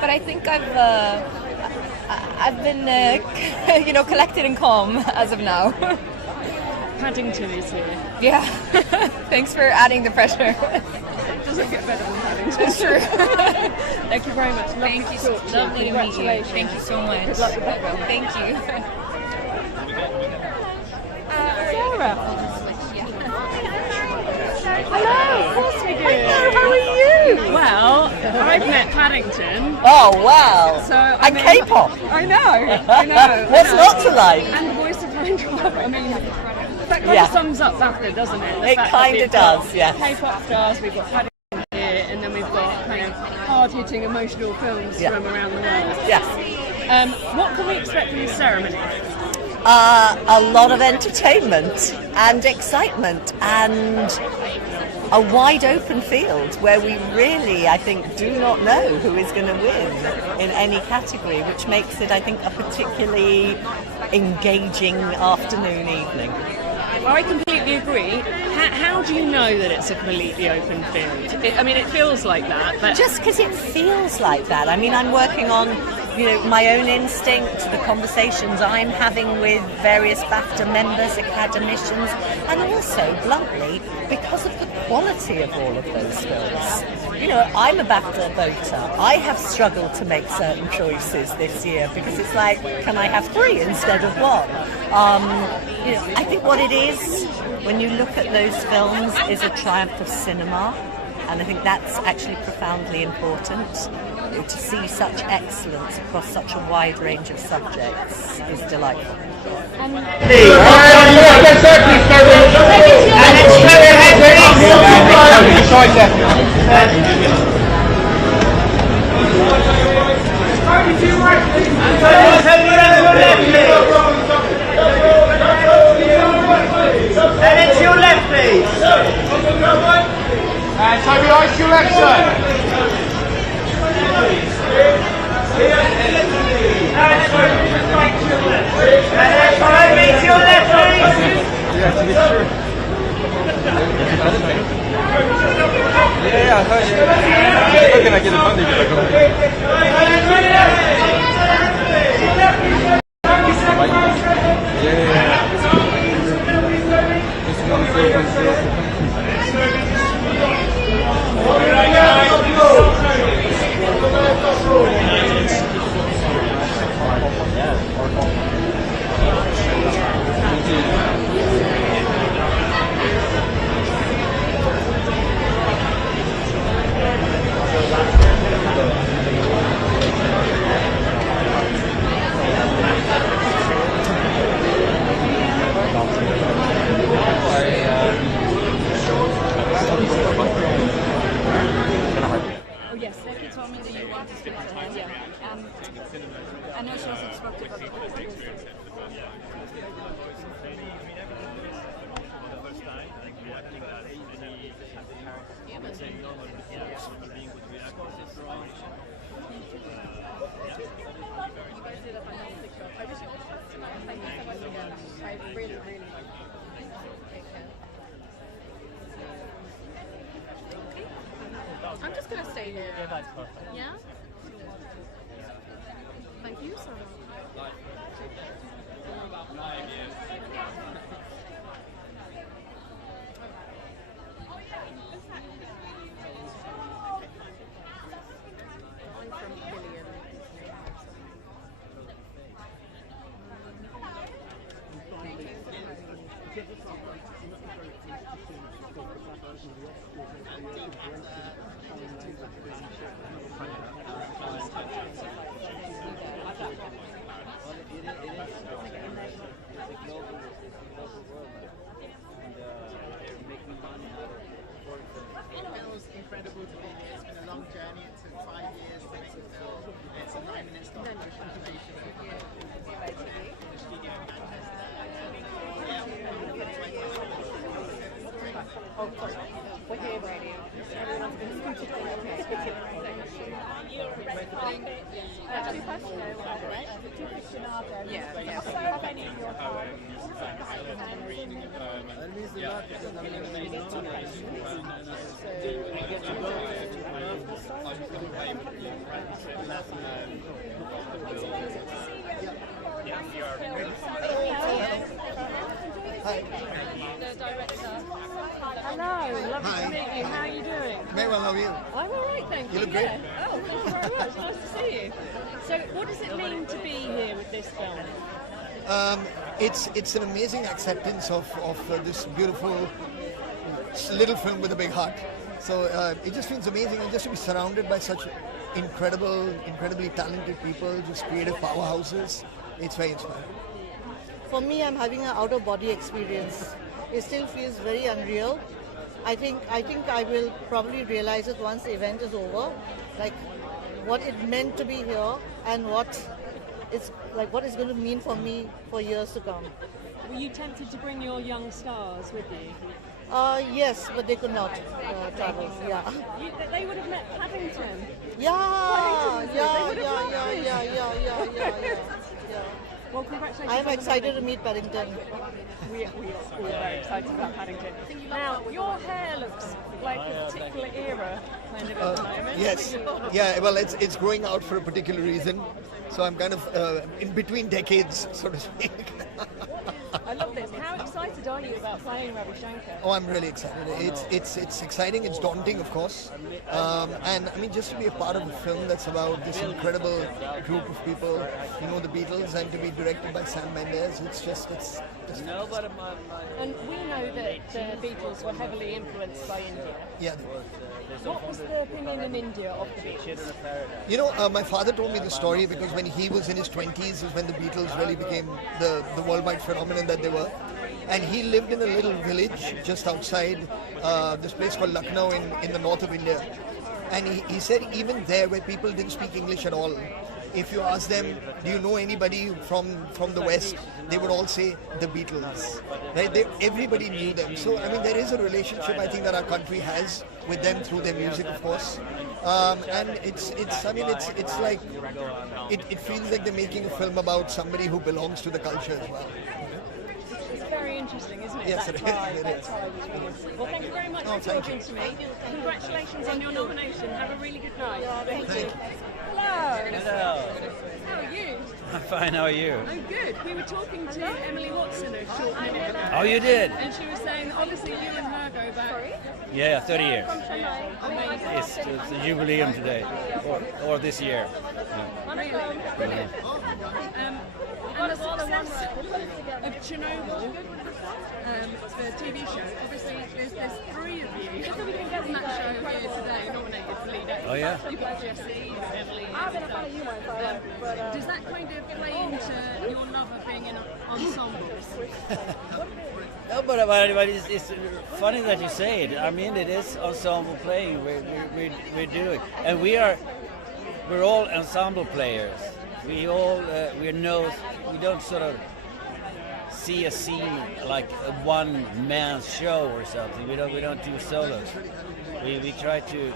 but I think I've been collected and calm as of now. Paddington is here. Yeah. Thanks for adding the pressure. Doesn't get better than Paddington. It's true. Thank you very much. Thank you. Lovely to meet you. Thank you so much. Good luck with that film. Thank you. Sarah. Hello. Of course we do. Hello. How are you? Well, I've met Paddington. Oh wow. So and K-pop. I know. What's not to like? And the Voice of Indrajab. I mean, that kind of sums up BAFTA, doesn't it? It kind of does. Yes. K-pop stars. We've got Paddington here, and then we've got kind of hard-hitting emotional films from around the world. Yes. What can we expect from this ceremony? A lot of entertainment and excitement and a wide open field where we really, I think, do not know who is going to win in any category, which makes it, I think, a particularly engaging afternoon, evening. I completely agree. How do you know that it's a completely open field? It feels like that. But just because it feels like that. I mean, I'm working on, my own instinct, the conversations I'm having with various BAFTA members, academicians, and also, bluntly, because of the quality of all of those films. I'm a BAFTA voter. I have struggled to make certain choices this year because it's like, can I have 3 instead of 1? I think what it is, when you look at those films, is a triumph of cinema, and I think that's actually profoundly important. To see such excellence across such a wide range of subjects is delightful. And let's turn your heads ready. And then to your left, please. And Toby, eyes to your left, sir. And then follow me to your left, please. Yeah, I heard you. How can I get a Oh yes, Becky told me that you want to speak to her. Yeah. I know she also spoke to her. I really, really like it. I'm just going to stay here. Yeah, that's perfect. Yeah? Thank you so much. It was incredible to be here. It's been a long journey. It took 5 years to make the film. It's a 9-minute stop motion animation in the studio in Manchester. Oh, sorry. We're here radio. Everyone's been scooted in. Okay. Two questions. Yeah, yeah. How many of your Hi. The director. Hello, lovely Hi. to meet you. How are you doing? Very well, how are you? I'm all right, thank you. You look great. Yeah. Oh, thank you very much. Nice to see you. So, what does it mean to be here with this film? It's an amazing acceptance of this beautiful little film with a big heart. So it just feels amazing, and just to be surrounded by such incredibly talented people, just creative powerhouses. It's very inspiring. For me, I'm having an out-of-body experience. It still feels very unreal. I think I will probably realize it once the event is over, like what it meant to be here and what it's going to mean for me for years to come. Were you tempted to bring your young stars with you? Yes, but they could not travel. Yeah. They would have met Paddington. Yeah. They would have loved it. Yeah. Well, congratulations. I'm excited to meet Paddington. We are very excited about Paddington. Now, your hair looks like a particular era kind of at the moment. Yes. Yeah. Well, it's growing out for a particular reason. So I'm kind of in between decades, so to speak. I love this. How excited are you about playing Ravi Shankar? Oh, I'm really excited. It's exciting. It's daunting, of course, and I mean just to be a part of a film that's about this incredible group of people, the Beatles, and to be directed by Sam Mendes. It's just And we know that the Beatles were heavily influenced by India. Yeah, they were. What was the opinion in India of the Beatles? My father told me the story because when he was in his 20s is when the Beatles really became the worldwide phenomenon that they were. And he lived in a little village just outside this place called Lucknow in the north of India. And he said even there where people didn't speak English at all, if you ask them, do you know anybody from the West, they would all say the Beatles. Right? Everybody knew them. So I mean, there is a relationship I think that our country has with them through their music, of course. And it's like it feels like they're making a film about somebody who belongs to the culture as well. It's very interesting, isn't it? Yes, That's it is. why. It That's is. why it was really- Well, thank you very much for thank talking you. to me. Congratulations on your nomination. Have a really good night. Thank you. Hello. Hello. How are you? I'm fine, how are you? Oh, good. We were talking to Emily Watson a short minute ago. Oh, you did? And she was saying, obviously, you and her go back. Yeah, 30 years. Amazing. It's the jubileum today, or this year. Really? Brilliant. And the success of Chernobyl, the TV show, obviously there's three of you from that show here today nominated for lead actor. Oh, yeah? You've got Jessie, you've got Emily, and stuff. Does that kind of play into your love of being in ensembles? No, but it's funny that you say it. I mean, it is ensemble playing. We're doing, and we're all ensemble players. We all we don't sort of see a scene like a one-man show or something. We don't do solos. We try to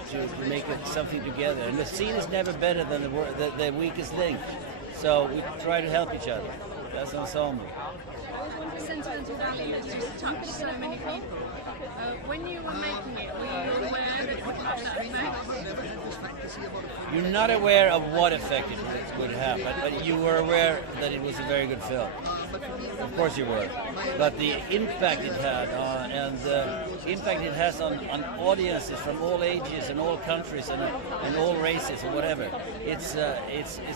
make it something together, and the scene is never better than the weakest link. So we try to help each other. That's ensemble. Sentimental Valley has just touched so many people. When you were making it, were you aware that it would have that effect? You're not aware of what effect it would have, but you were aware that it was a very good film. Of course you were. But the impact it had and the impact it has on audiences from all ages and all countries and all races or whatever, it's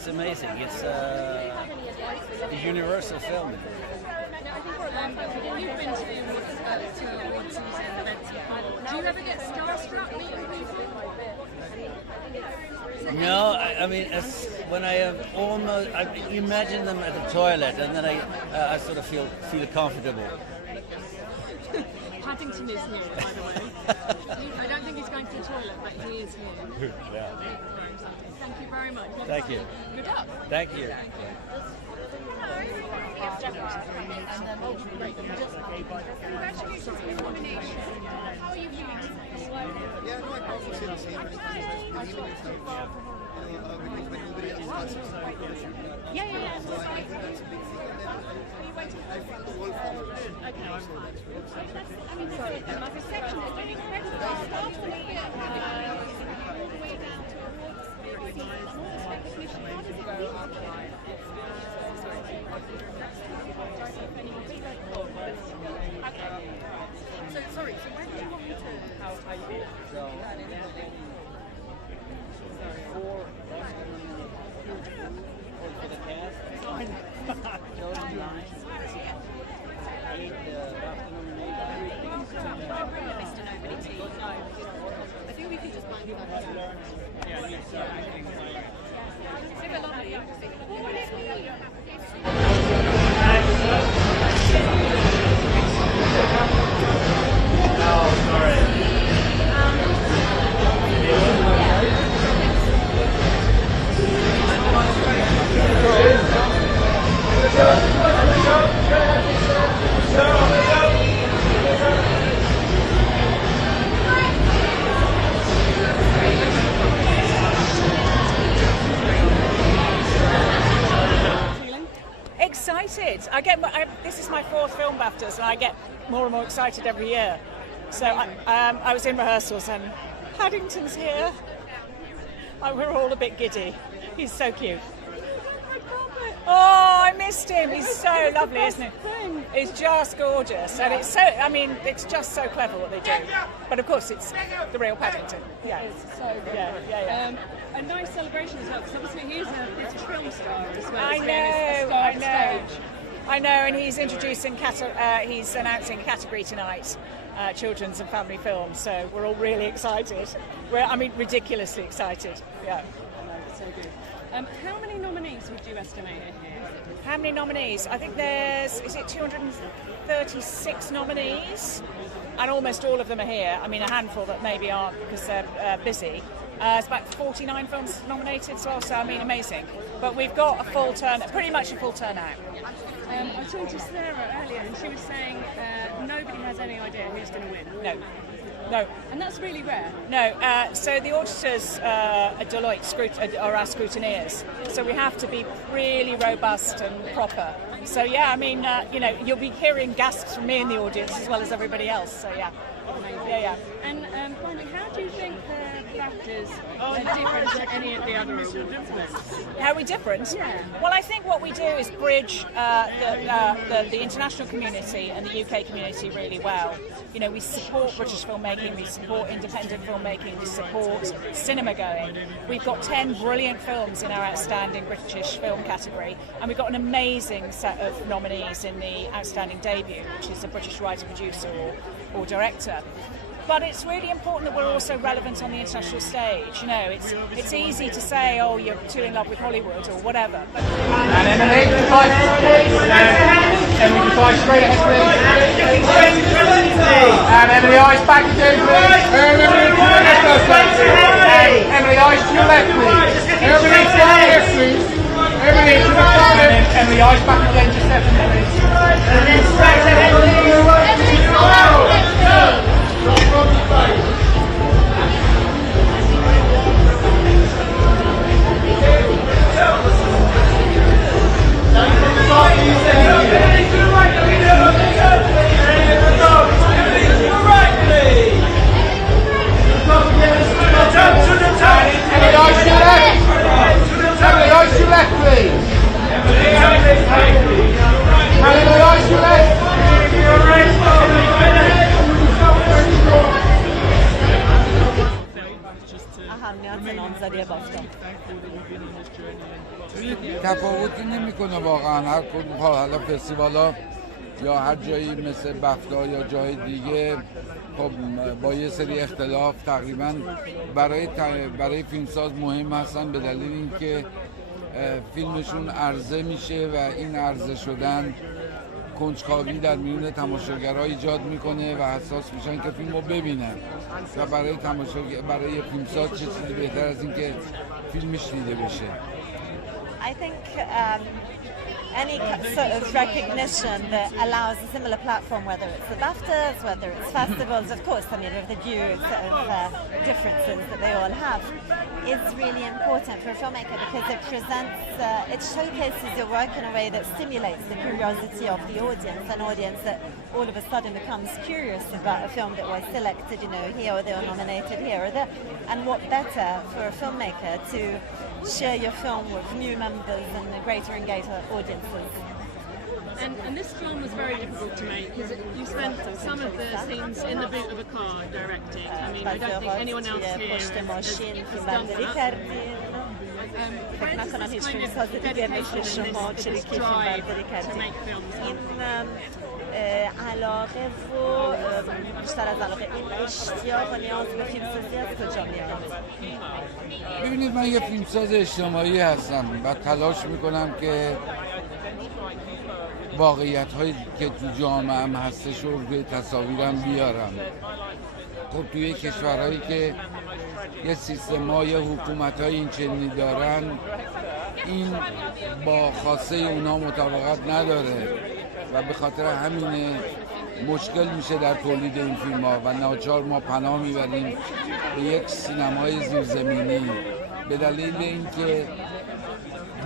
amazing. It's a universal film. You've been to awards and events before. Do you ever get starstruck meeting people? No, I mean, when I am almost, I imagine them at the toilet, and then I sort of feel comfortable. Paddington is here, by the way. I don't think he's going to the toilet, but he is here. Yeah. Thank you very much. Thank you. Good luck. Thank you. Congratulations on your nomination. How are you feeling? Yeah, no, I probably say the same. Even if when nobody else passes it. Yeah. So I think that's a big thing. And then I feel the world follows. Okay. I mean, the reception has been incredible. It starts a little bit all the way down to awards recognition. How does it feel? Sorry, so where do you want me to... For the cast, chosen 9, 8 BAFTA nominations. I think we can just blank that. Excited. This is my 4th film BAFTAs, and I get more and more excited every year. So I was in rehearsals, and Paddington's here. We're all a bit giddy. He's so cute. Oh, I missed him. He's so lovely, isn't he? It's just gorgeous, and it's just so clever what they do. But of course, it's the real Paddington. Yeah. It's so good. Yeah. A nice celebration as well, because obviously he's a British film star as well. I know, and he's introducing he's announcing category tonight, children's and family films. So we're all really excited. Ridiculously excited. Yeah. It's so good. How many nominees would you estimate are here? How many nominees? I think there's, is it 236 nominees? And almost all of them are here. I mean, a handful that maybe aren't because they're busy. It's about 49 films nominated as well, so I mean, amazing. But we've got a full pretty much a full turnout. I was talking to Sarah earlier and she was saying nobody has any idea who's going to win. No. And that's really rare. No. So the auditors at Deloitte are our scrutineers. So we have to be really robust and proper. So yeah, I mean, you'll be hearing gasps from me in the audience as well as everybody else. So yeah. Amazing. Yeah. And finally, how do you think the BAFTAs are different to any of the other awards? How are we different? Yeah. Well, I think what we do is bridge the international community and the UK community really well. You know, we support British filmmaking, we support independent filmmaking, we support cinema going. We've got 10 brilliant films in our outstanding British film category, and we've got an amazing set of nominees in the outstanding debut, which is a British writer, producer or director. But it's really important that we're also relevant on the international stage. You know, it's easy to say, oh, you're too in love with Hollywood or whatever. And Emily, Emily, fly straight ahead, please. And Emily, eyes back again, please. Emily, eyes to your left, please. Emily, to the left, please. Emily, to the front. Emily, eyes back again, just left, Emily. And then straight ahead, please. تفاوتی نمیکنه واقعا هر کدوم حالا فستیوالا یا هر جایی مثل بفتا یا جای دیگه خب با یه سری اختلاف تقریبا برای فیلمساز مهم هستن به دلیل اینکه فیلمشون عرضه میشه و این عرضه شدن کنجکاوی در میون تماشاگرها ایجاد میکنه و حساس میشن که فیلمو ببینن و برای فیلمساز چه چیزی بهتر از این که فیلمش دیده بشه. I think any sort of recognition that allows a similar platform, whether it's the BAFTAs, whether it's festivals, of course, I mean, with the due sort of differences that they all have, is really important for a filmmaker because it presents, it showcases your work in a way that stimulates the curiosity of the audience, an audience that all of a sudden becomes curious about a film that was selected, you know, here or there, or nominated here or there. And what better for a filmmaker to share your film with new members and a greater engaged audiences. And this film was very difficult to make because you spent some of the scenes in the boot of a car directing. I mean, I don't think anyone else here has done that. Where does this kind of dedication and this drive to make films come? علاقه و بیشتر از علاقه این اشتیاق و نیاز به فیلمسازی از کجا میاد؟ ببینید من یه فیلمساز اجتماعی هستم و تلاش میکنم که واقعیت هایی که تو جامعه هم هستش رو به تصاویرم بیارم. خب توی کشورهایی که یه سیستم های حکومت های این چنینی دارن این با خواسته اونا مطابقت نداره و به خاطر همین مشکل میشه در تولید این فیلم ها و ناچار ما پناه میبریم به یک سینمای زیرزمینی به دلیل اینکه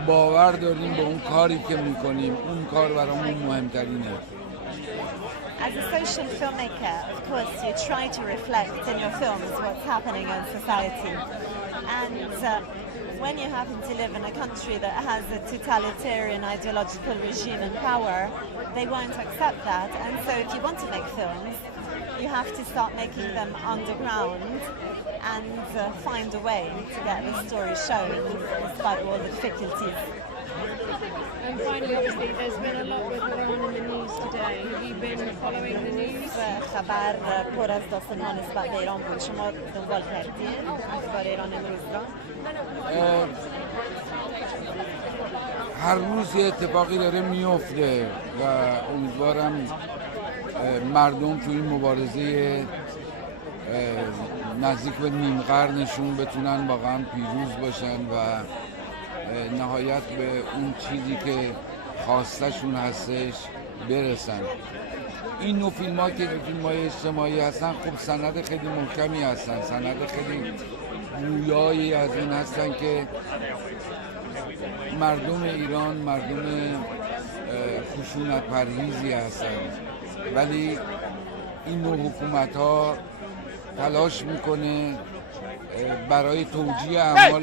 باور داریم به اون کاری که میکنیم اون کار برامون مهمترینه. As a social filmmaker, of course, you try to reflect in your films what's happening in society. And when you happen to live in a country that has a totalitarian ideological regime in power, they won't accept that. And so if you want to make films, you have to start making them underground and find a way to get the story shown despite all the difficulties. And finally, obviously, there's been a lot with Iran in the news today. Have you been following the news? خبر پر از داستان‌ها نسبت به ایران بود. شما دنبال کردین اخبار ایران امروز را؟ هر روز یه اتفاقی داره میفته و امیدوارم مردم توی این مبارزه نزدیک به نیم قرنشون بتونن واقعا پیروز باشن و نهایت به اون چیزی که خواستشون هستش برسن. این نوع فیلم ها که فیلم های اجتماعی هستن خب سند خیلی محکمی هستن، سند خیلی گویایی از این هستن که مردم ایران مردم خشونت پرهیزی هستن، ولی این نوع حکومت ها تلاش میکنه برای توجیه اعمال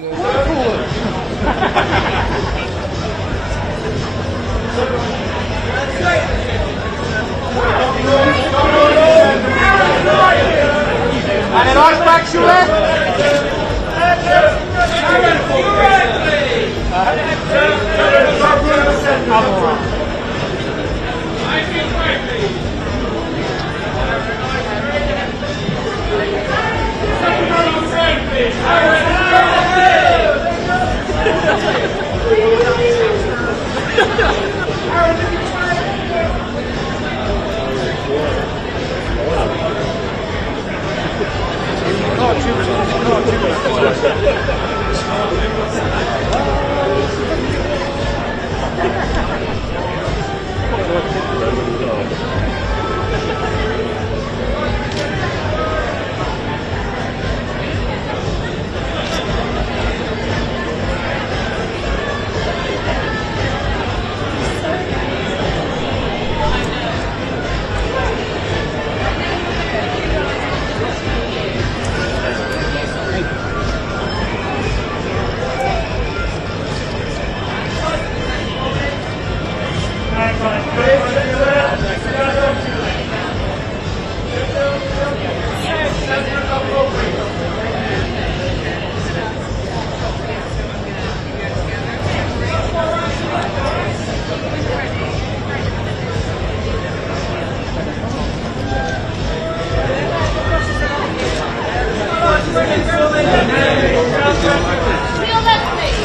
And to your left, please.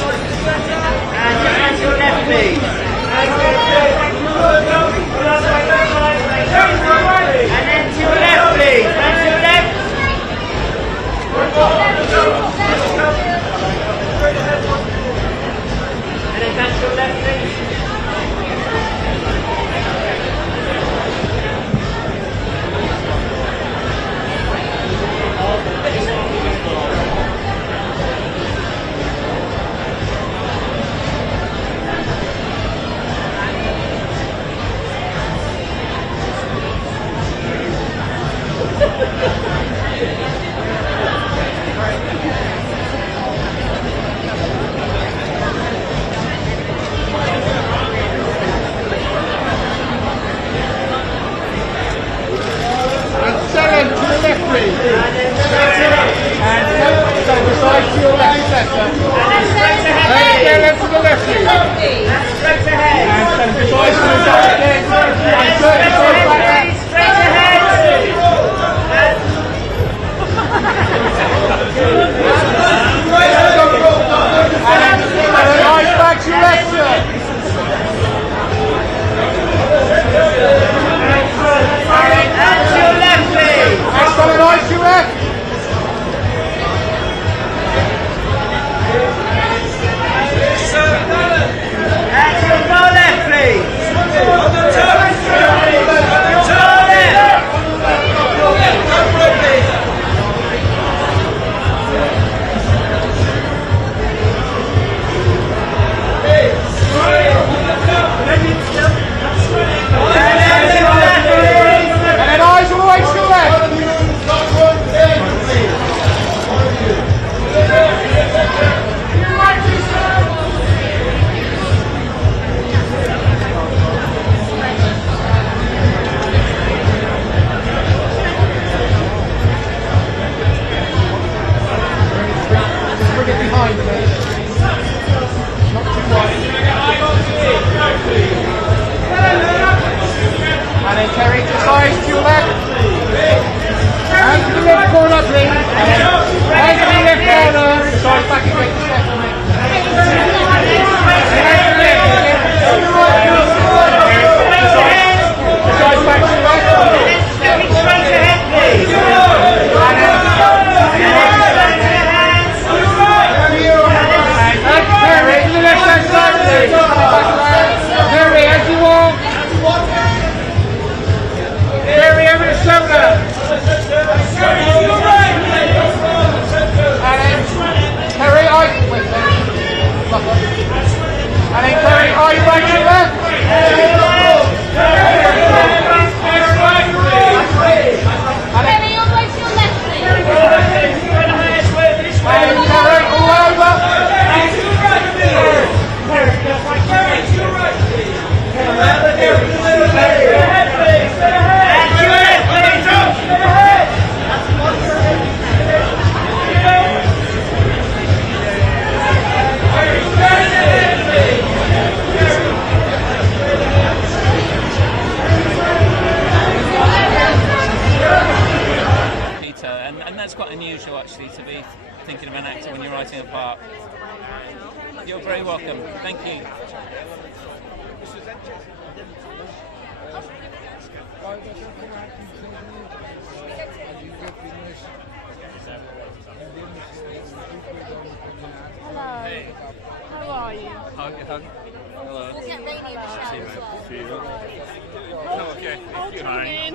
Size to your left. Hands to the left corner, please. Hands to the left corner. Size back against Stephanie. Size back to the left. Terry, to the left hand side, please. Terry, as you walk. Terry, over the shoulder. And then Terry, wait. And then Terry, are you right to the left? And that's quite unusual actually to be thinking of an actor when you're writing a part. You're very welcome. Thank you. Hello. Hey. How are you? Hug. Hello. We'll get Rainy and Michelle as well. See you. Oh, okay. Whole team Hi. in.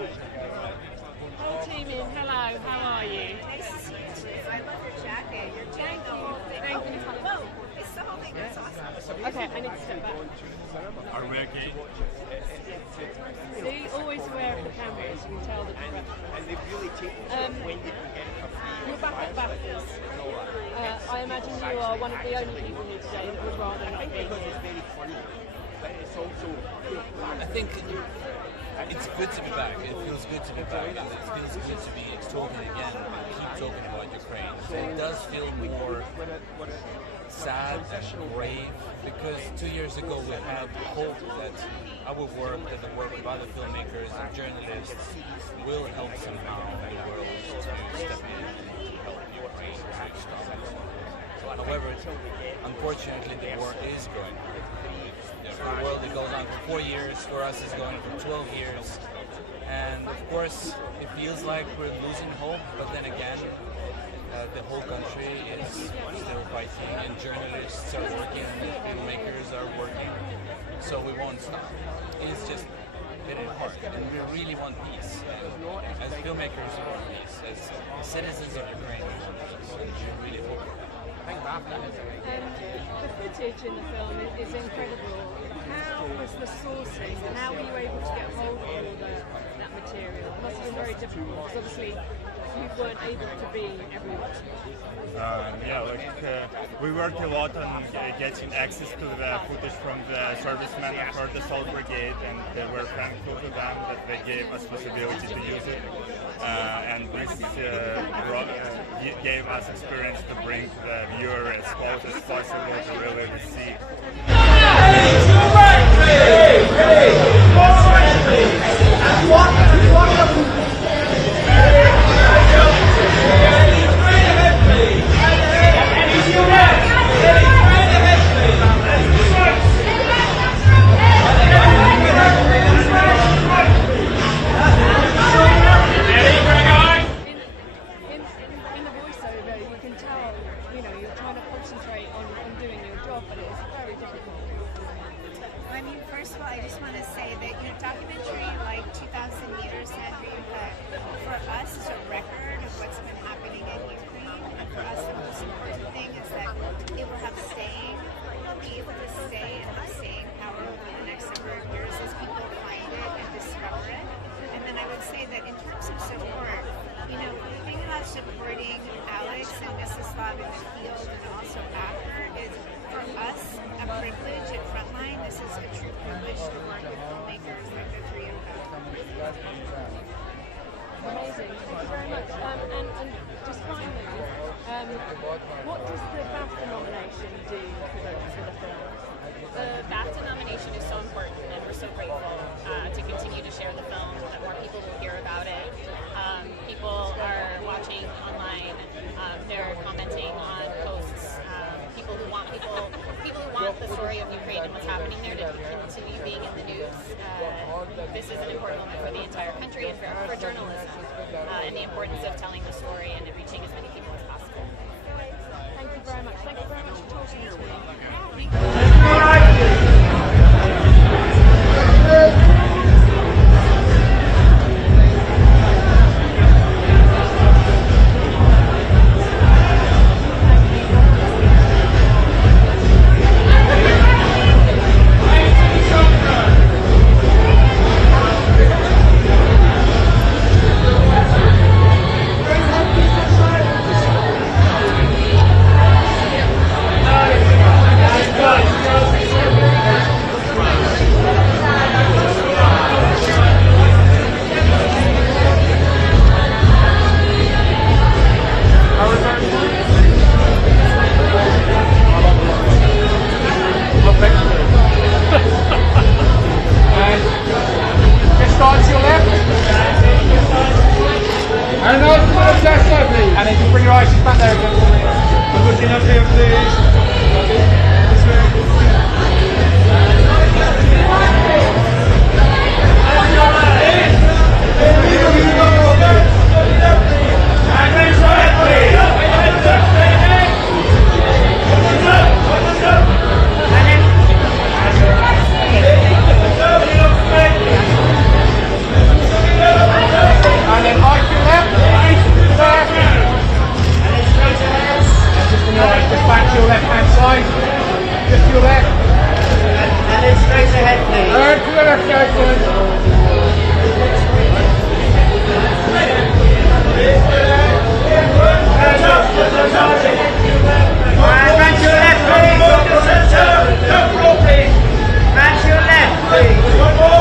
Whole team in. Hello. How are you? Nice to see you too. I love your jacket. Your jacket, the whole thing. Thank you. Whoa, it's the whole thing. That's awesome. Okay, I need to step back. Are we okay? See, always aware of the cameras. You can tell the direction. You're back at BAFTAs. I imagine you are one of the only people here today that would rather not be here. I think it's good to be back. It feels good to be back. It feels good to be talking again, keep talking about Ukraine. It does feel more sad and brave because 2 years ago we had hope that our work, that the work of other filmmakers and journalists will help somehow the world to step in and help Ukraine to stop it. However, unfortunately the war is going on. For the world it goes on for 4 years, for us it's going on for 12 years. And of course it feels like we're losing hope, but then again the whole country is still fighting and journalists are working and filmmakers are working, so we won't stop. It's just very hard and we really want peace. And as filmmakers we want peace, as citizens of Ukraine we want peace, and we really hope for that. The footage in the film is incredible. How was the sourcing and how were you able to get hold of all that material? It must have been very difficult because obviously you weren't able to be everywhere. We worked a lot on getting access to the footage from the servicemen for the Salt Brigade, and we're thankful to them that they gave us possibility to use it. And this gave us experience to bring the viewer as close as possible to really receive. In the voiceover, you can tell, you're trying to concentrate on doing your job, but it's very difficult. I mean, first of all, I just want to say that your documentary, like 2,000 meters, Andrew, for us is a record of what's been happening in Ukraine. And for us, the most important thing is that it will have staying, be able to stay and have staying power over the next number of years as people find it and discover it. And then I would say that in terms of support, the thing about supporting Alex and Mstislav in the field and also after is, for us, a privilege at Frontline. This is a true privilege to work with filmmakers like the three of them. Amazing. Thank you very much. And just finally, what does the BAFTA nomination do for the film? The BAFTA nomination is so important, and we're so grateful to continue to share the film, that more people will hear about it. People are watching online, they're commenting on posts. People who want the story of Ukraine and what's happening there to continue being in the news. This is an important moment for the entire country and for journalism, and the importance of telling the story and reaching as many people as possible. Thank you very much. Thank you very much for talking to me. And then just bring your eyes back there again for me. I'm looking up here, please. And then eyes to your left. Just back to your left hand side. Just to your left. And then straight ahead, please. Turn to the left side, please. And back to your left, please. Back to your left, please. One more.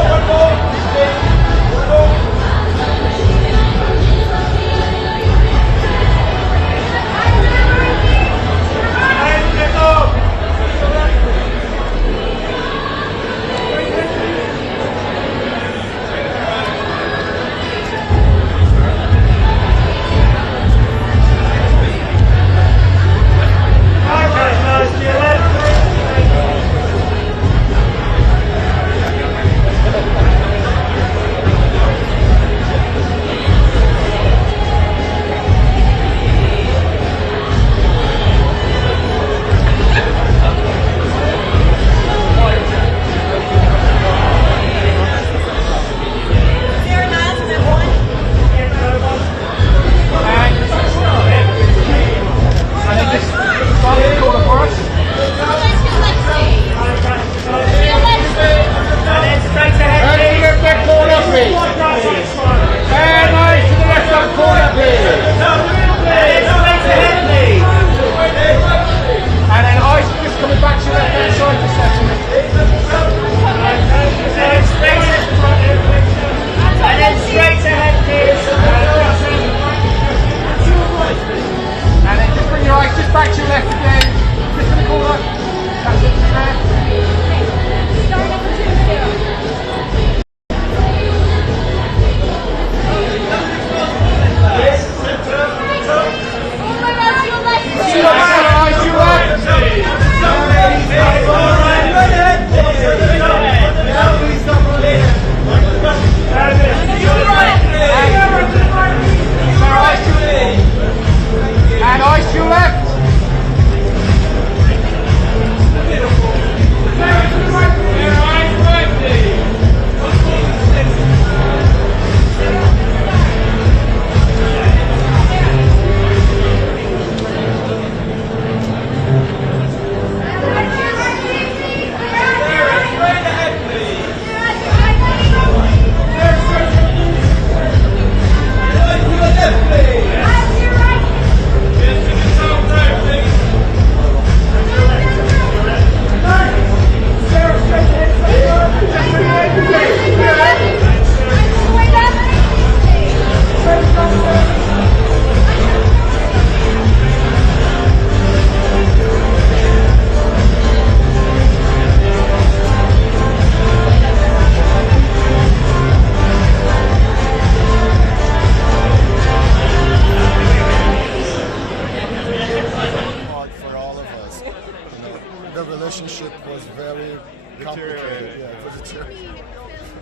relationship was very complicated. Yeah, it was deteriorating.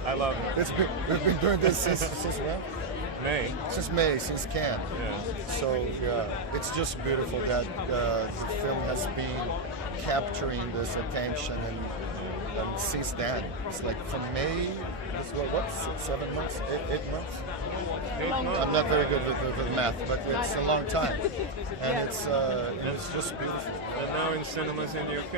I love it. We've been doing this since when? May. Since May, since Cannes. Yeah. So yeah, it's just beautiful that the film has been capturing this attention, and since then, it's like from May. What? 7 months? 8 months? I'm not very good with math, but it's a long time, and it's just beautiful. And now in cinemas in the UK.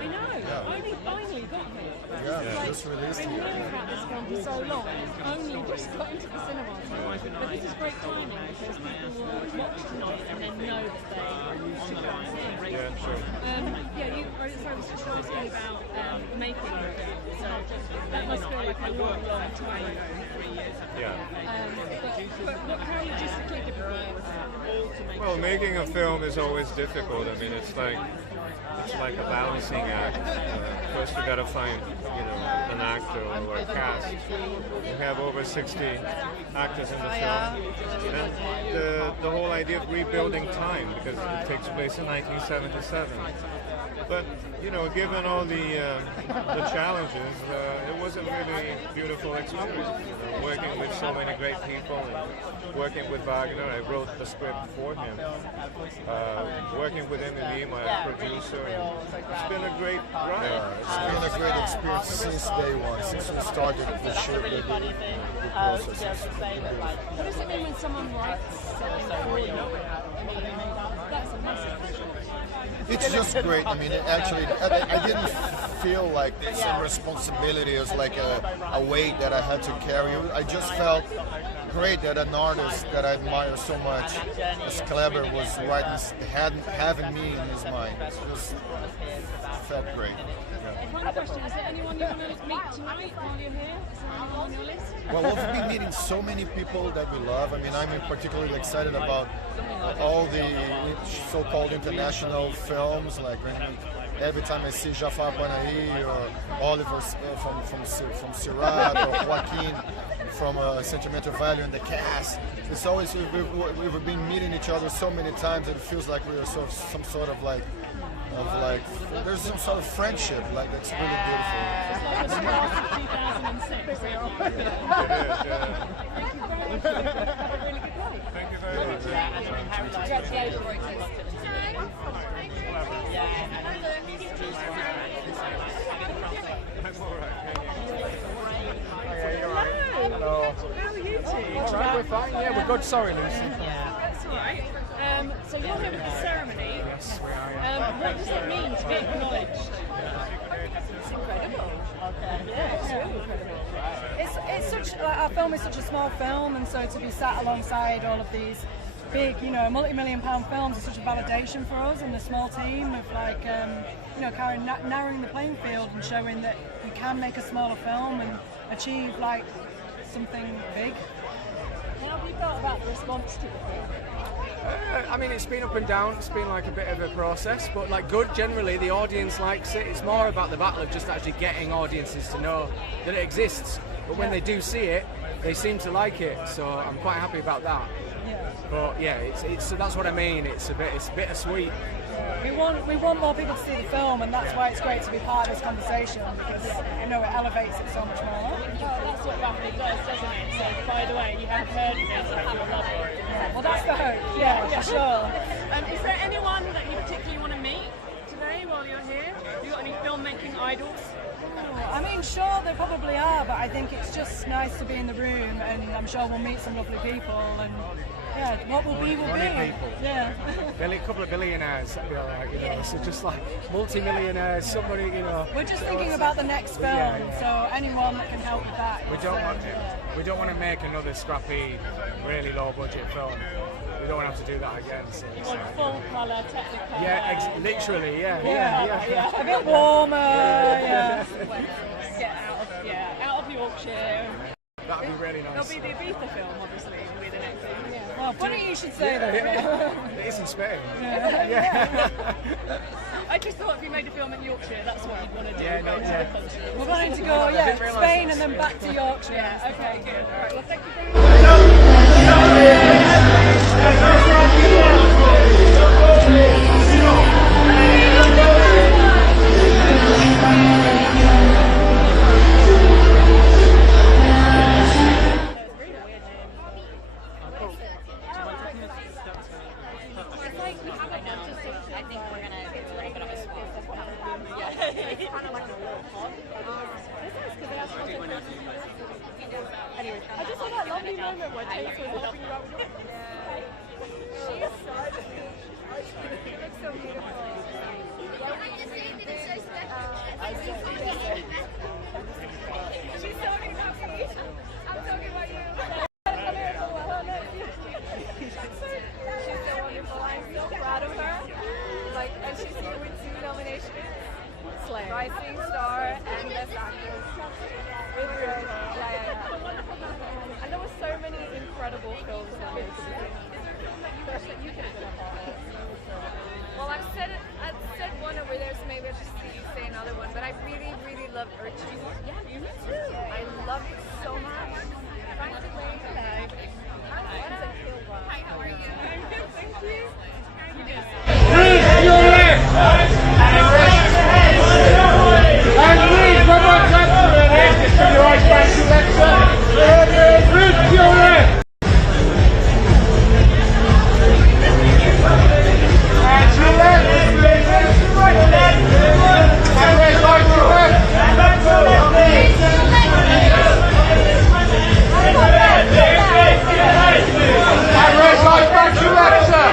I know. Yeah. Only finally got here. Yeah, It's just released been here. hearing about this film for so long. Only just got into the cinemas. But this is great timing because people will watch tonight and then know that they should go and see it. Yeah, true. I was just asking about making the film. So that must feel like a long, long time ago. Yeah. But how logistically difficult was it? Well, making a film is always difficult. I mean, it's like a balancing act. First, you got to find, an actor or a cast. We have over 60 actors in the film, and the whole idea of rebuilding time, because it takes place in 1977. But given all the challenges, it was a really beautiful experience. Working with so many great people, and working with Wagner, I wrote the script for him. Working with Emily, my producer, it's been a great ride. Yeah, it's been a great experience since day one, since we started the shoot, the process. What does it mean when someone writes something for you? That's a massive pressure. It's just great. I mean, I didn't feel like it's a responsibility. It was like a weight that I had to carry. I just felt great that an artist that I admire so much as Kleber was having me in his mind. It just felt great. Final question, is there anyone you want to meet tonight while you're here? Is there anyone on your list? Well, we've been meeting so many people that we love. I mean, I'm particularly excited about all the so-called international films. Like every time I see Jafar Panahi or Oliver from Sirat or Joaquin from Sentimental Value in the cast, it's always we've been meeting each other so many times that it feels like we are some sort of like there's some sort of friendship, like it's really beautiful. Thank you very much. Hello. How are you two? All right, we're fine. Yeah, we're good. Sorry, Lucy. That's all right. So you're here with the ceremony. Yes, we are. Yeah. What does it mean to be acknowledged? It's incredible. Yeah, it's really incredible. It's such our film is such a small film, and so to be sat alongside all of these big, multi-million-pound films is such a validation for us and the small team of kind of narrowing the playing field and showing that we can make a smaller film and achieve something big. How have you felt about the response to the film? I mean, it's been up and down. It's been like a bit of a process, but good generally. The audience likes it. It's more about the battle of just actually getting audiences to know that it exists. But when they do see it, they seem to like it. So I'm quite happy about that. Yeah. But yeah, it's that's what I mean. It's bittersweet. We want more people to see the film, and that's why it's great to be part of this conversation, because it elevates it so much more. Well, that's what BAFTA does, doesn't it? So, by the way, you haven't heard of this, but you'll love it. Yeah. Well, that's the hope. Yeah, for sure. Is there anyone that you particularly want to meet today while you're here? Have you got any filmmaking idols? I mean, sure, there probably are, but I think it's just nice to be in the room, and I'm sure we'll meet some lovely people, and yeah, what will be, will be. People. Yeah. A couple of billionaires, I feel like, so just like multi-millionaires, somebody, We're just thinking about the next film, so anyone that can help with that. We don't want to make another scrappy, really low-budget film. We don't want to have to do that again. So you want full colour, technicolor. Yeah, literally, yeah. A bit warmer, yeah. Get out of Yorkshire. That'd be really nice. There'll be the Ibiza film, obviously, will be the next thing. Yeah. Well, funny you should say that. It is in Spain. Yeah. I just thought if you made a film in Yorkshire, that's what you'd want to do. We're planning to go, Spain and then back to Yorkshire. Yeah, okay, good. All right, well, thank you very much. it's kind of like a little pod. Anyway, I just saw that lovely moment where Chase was helping you out with your... She is so cute. She looks so beautiful. She's talking about me. I'm talking about you. She's so wonderful. I'm so proud of her. Like, and she's here with 2 nominations. Rising Star and Best Actress. With her. Yeah. And there were so many incredible films nominated. You could have been a part of. Well, I've said one over there, so maybe I'll just say another one. But I really, really loved Urchin. Yeah, me too. I loved it so much. Trying to learn tonight. Hi, how are you? I'm good, thank you. Your left! And please, one more time for the left. Just put your eyes back to your left, sir. Root to your left. And to your left. And raise right to your left. And raise right back to your left, sir.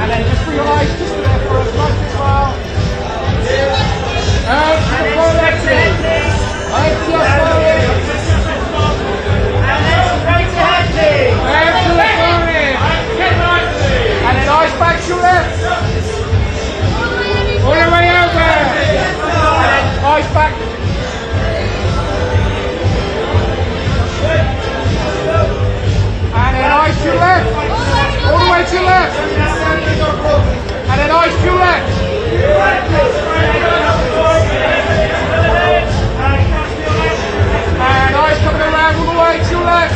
And then just realise just to there for us, nice as well. And to the far left team. And to the far left. And then straight to head team. And to the far left. And then eyes back to your left. All the way over. And then eyes back. And then eyes to your left. All the way to your left. And then eyes to your left. And eyes coming around all the way to your left.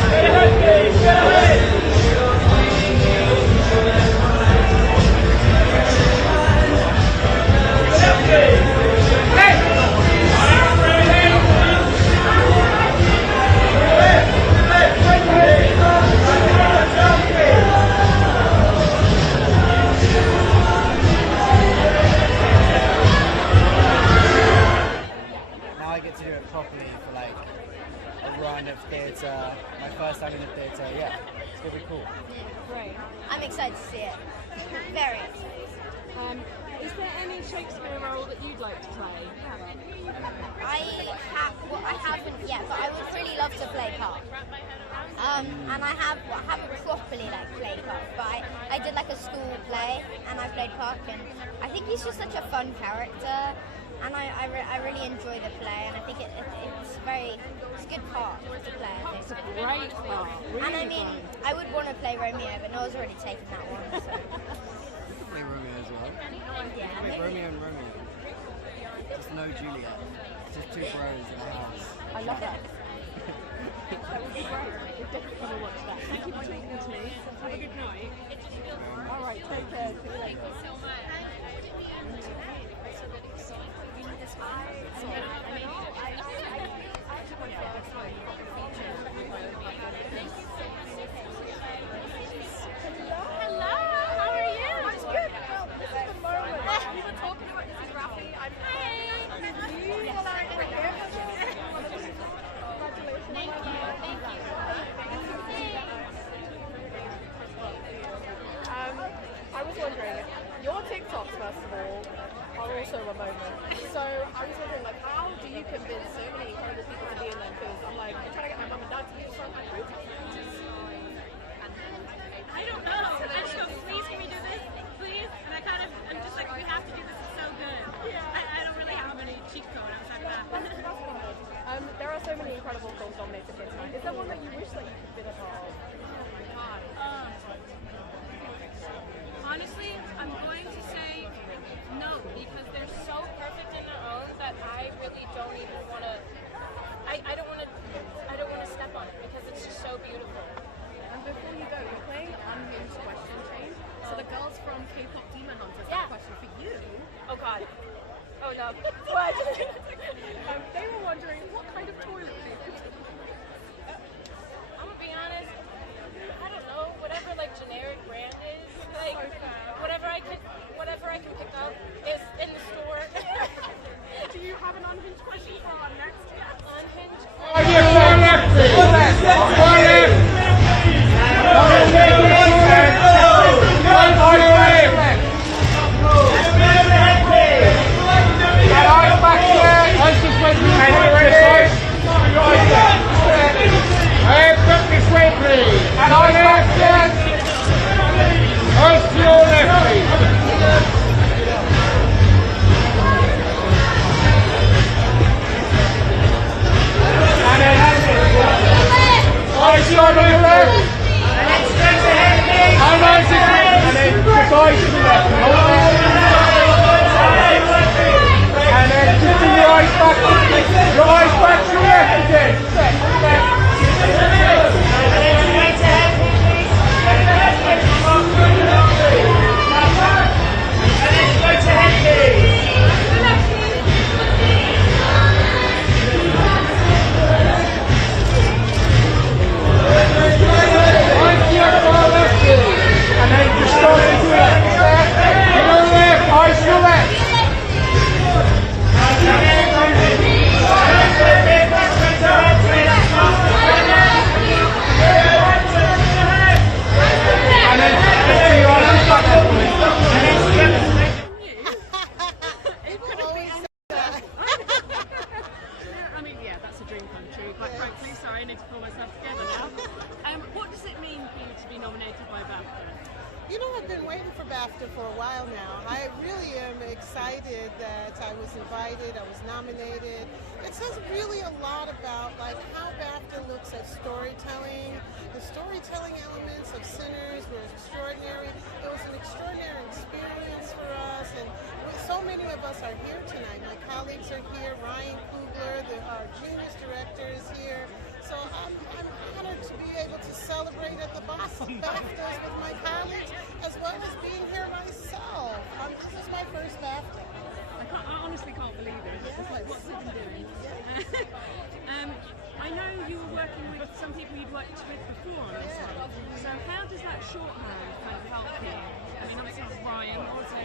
Now I get to do it properly for like a run of theatre, my first time in the theatre, yeah, it's going to be cool. Great. I'm excited to see it. Very excited. Is there any Shakespeare role that you'd like to play? I haven't yet, but I would really love to play Park. And I haven't properly like played Park, but I did like a school play and I played Park, and I think he's just such a fun character, and I really enjoy the play, and I think it's a good part to play. I think. It's a great part. Really And I mean, I would want to play Romeo, but Noah's already taken that one. So. Play Romeo as well. Yeah. Play Romeo and Romeo. Just no Juliet. Just 2 bros in a house. I love that. That would be great. We're definitely going to watch that. Thank you for talking to me. Have a good night. All right, take care. See you later. Hello, how are you? I'm good. Well, this is the moment. We were talking about this is Rafi. I'm you all are in here. I was wondering, your TikToks, first of all, are also a moment. So I was wondering, like, how do you convince so many incredible people to be in them? Because I'm like, I'm trying to get my mum and dad to be from my group. I don't know. I just go, please can we do this? Please? And I'm just like, we have to do this. It's so good. Yeah. I don't really have any cheat code outside of that. There are so many incredible films nominated here tonight. Is there one that you wish that you could be a part of? Honestly, I'm going to say no, because they're so perfect in their own that I really don't even want to. I don't want to unhinged question for our next guest. Unhinged. You know, I've been waiting for BAFTA for a while now. I really am excited that I was invited, I was nominated. It says really a lot about like how BAFTA looks at storytelling. The storytelling elements of Sinners were extraordinary. It was an extraordinary experience for us, and so many of us are here tonight. My colleagues are here. Ryan Coogler, our genius director, is here. So I'm honored to be able to celebrate at the BAFTAs with my colleagues, as well as being here myself. This is my first BAFTA. I honestly can't believe it. Yes. It's like, what's it doing? Yes. I know you were working with some people you'd worked with before on this one. So how does that shorthand kind of help you? I mean, obviously Ryan, also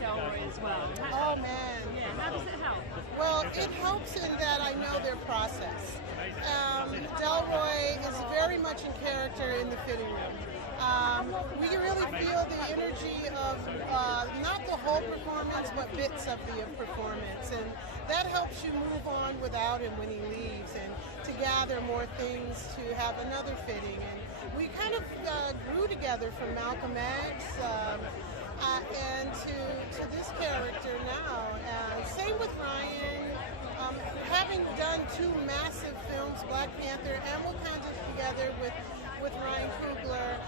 Delroy as well. Oh man. Yeah, how does it help? Well, it helps in that I know their process. Delroy is very much in character in the fitting room. We really feel the energy of not the whole performance, but bits of the performance, and that helps you move on without him when he leaves, and to gather more things to have another fitting. And we kind of grew together from Malcolm X and to this character now. Same with Ryan. Having done two massive films, Black Panther and Wakanda together with Ryan Coogler,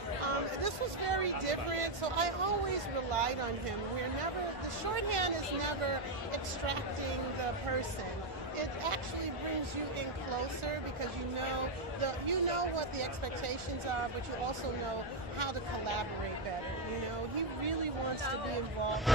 this was very different, so I always relied on him. The shorthand is never extracting the person. It actually brings you in closer because you know what the expectations are, but you also know how to collaborate better. You know, he really wants to be involved.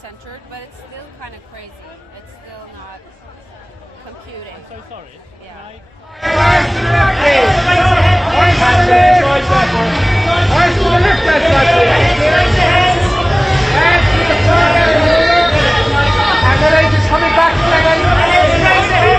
centered, but it's still kind of crazy. It's still not computing. I'm so sorry. Yeah. eyes there for it. Eyes to the left there, Sophie. Hands to the front. And the legs is coming back again. Hands to the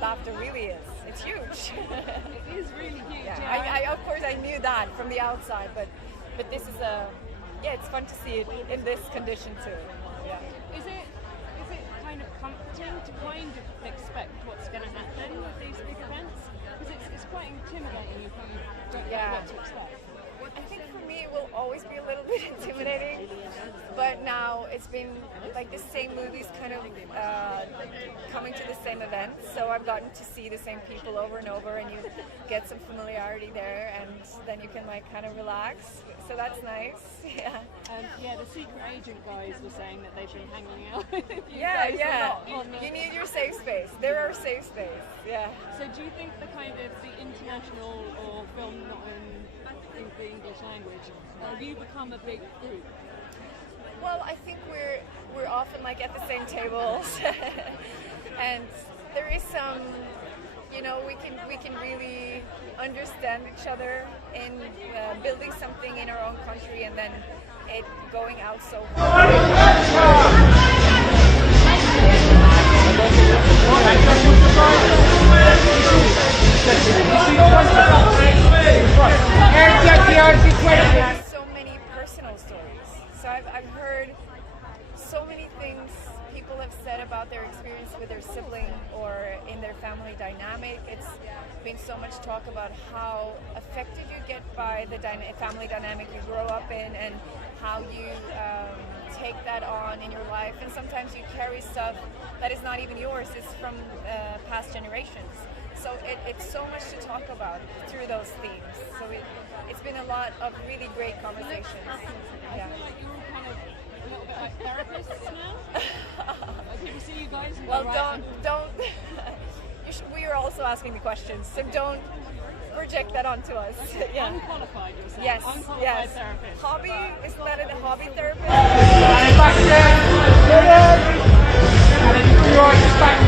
BAFTA really is. It's huge. It is really huge. Yeah. Of course I knew that from the outside, but this is it's fun to see it in this condition too. Yeah. Is it kind of comforting to kind of expect what's going to happen with these big events? Because it's quite intimidating. You kind of don't know what to expect. I think for me it will always be a little bit intimidating, but now it's been like the same movies kind of coming to the same events, so I've gotten to see the same people over and over, and you get some familiarity there, and then you can like kind of relax, so that's nice. Yeah. The secret agent guys were saying that they've been hanging out with you guys a lot. You need your safe space. They're our safe space. Yeah. So do you think the kind of the international or film not in the English language, have you become a big group? Well, I think we're often like at the same tables, and there is some, we can really understand each other in building something in our own country, and then it going out so far. So many personal stories. So I've heard so many things people have said about their experience with their sibling or in their family dynamic. It's been so much talk about how affected you get by the family dynamic you grow up in, and how you take that on in your life. And sometimes you carry stuff that is not even yours, it's from past generations. So it's so much to talk about through those themes. So it's been a lot of really great conversations. I feel like you're all kind of a little bit like therapists now. People see you guys and well, don't. We are also asking the questions, so don't project that onto us. Yeah. Unqualified, you're saying? Yes. Unqualified therapist. Hobby? Isn't that a hobby therapist? Back again. And then your eyes back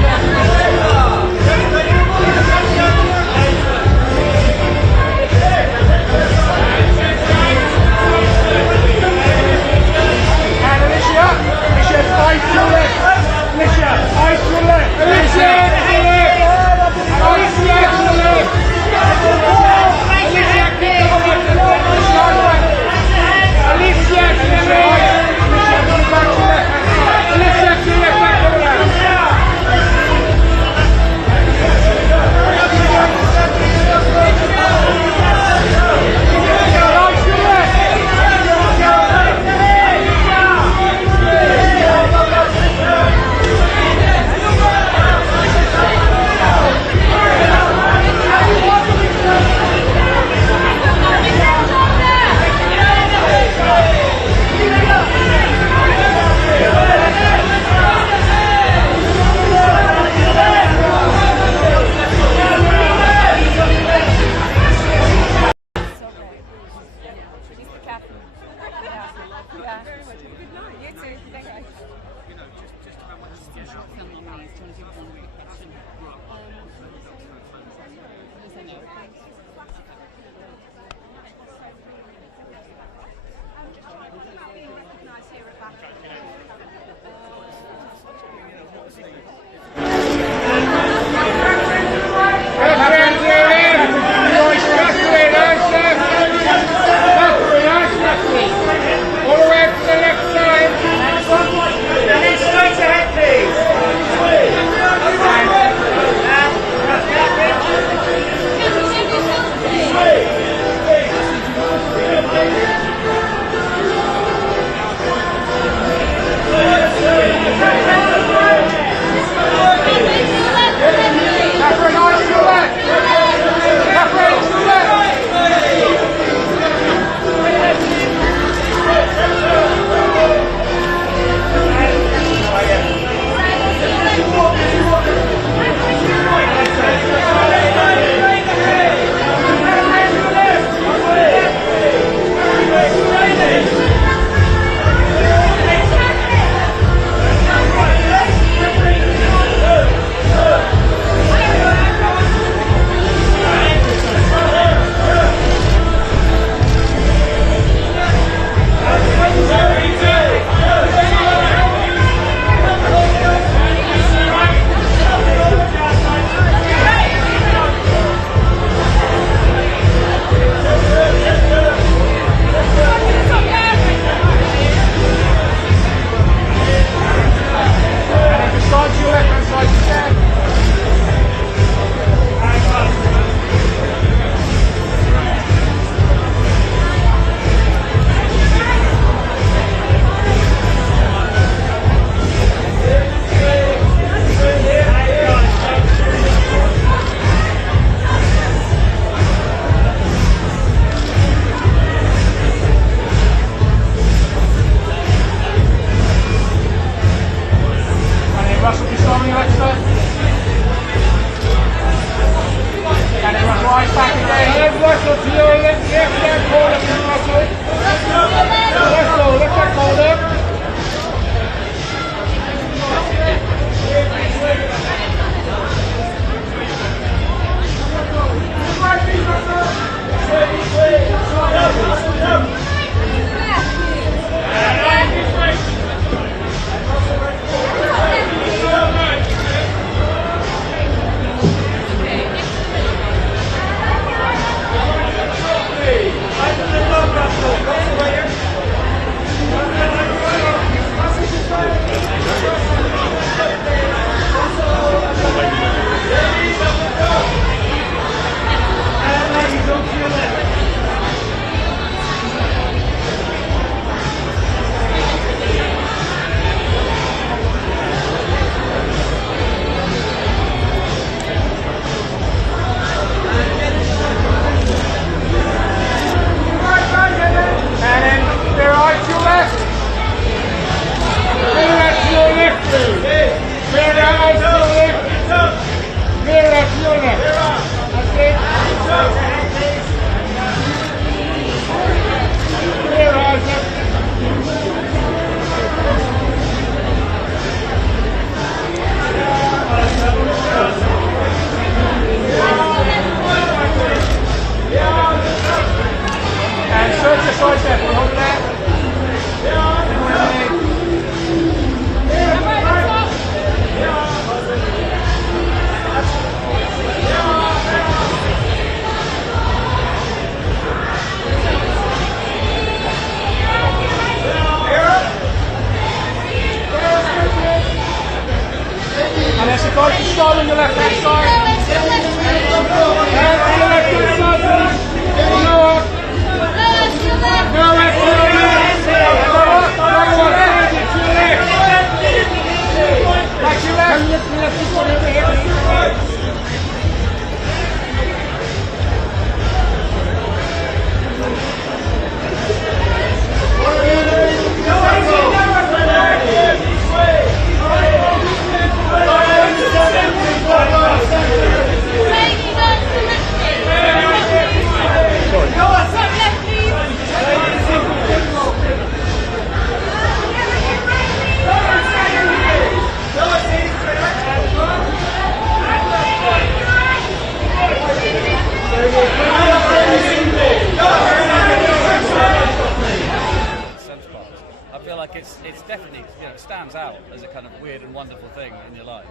weird and wonderful thing in your life.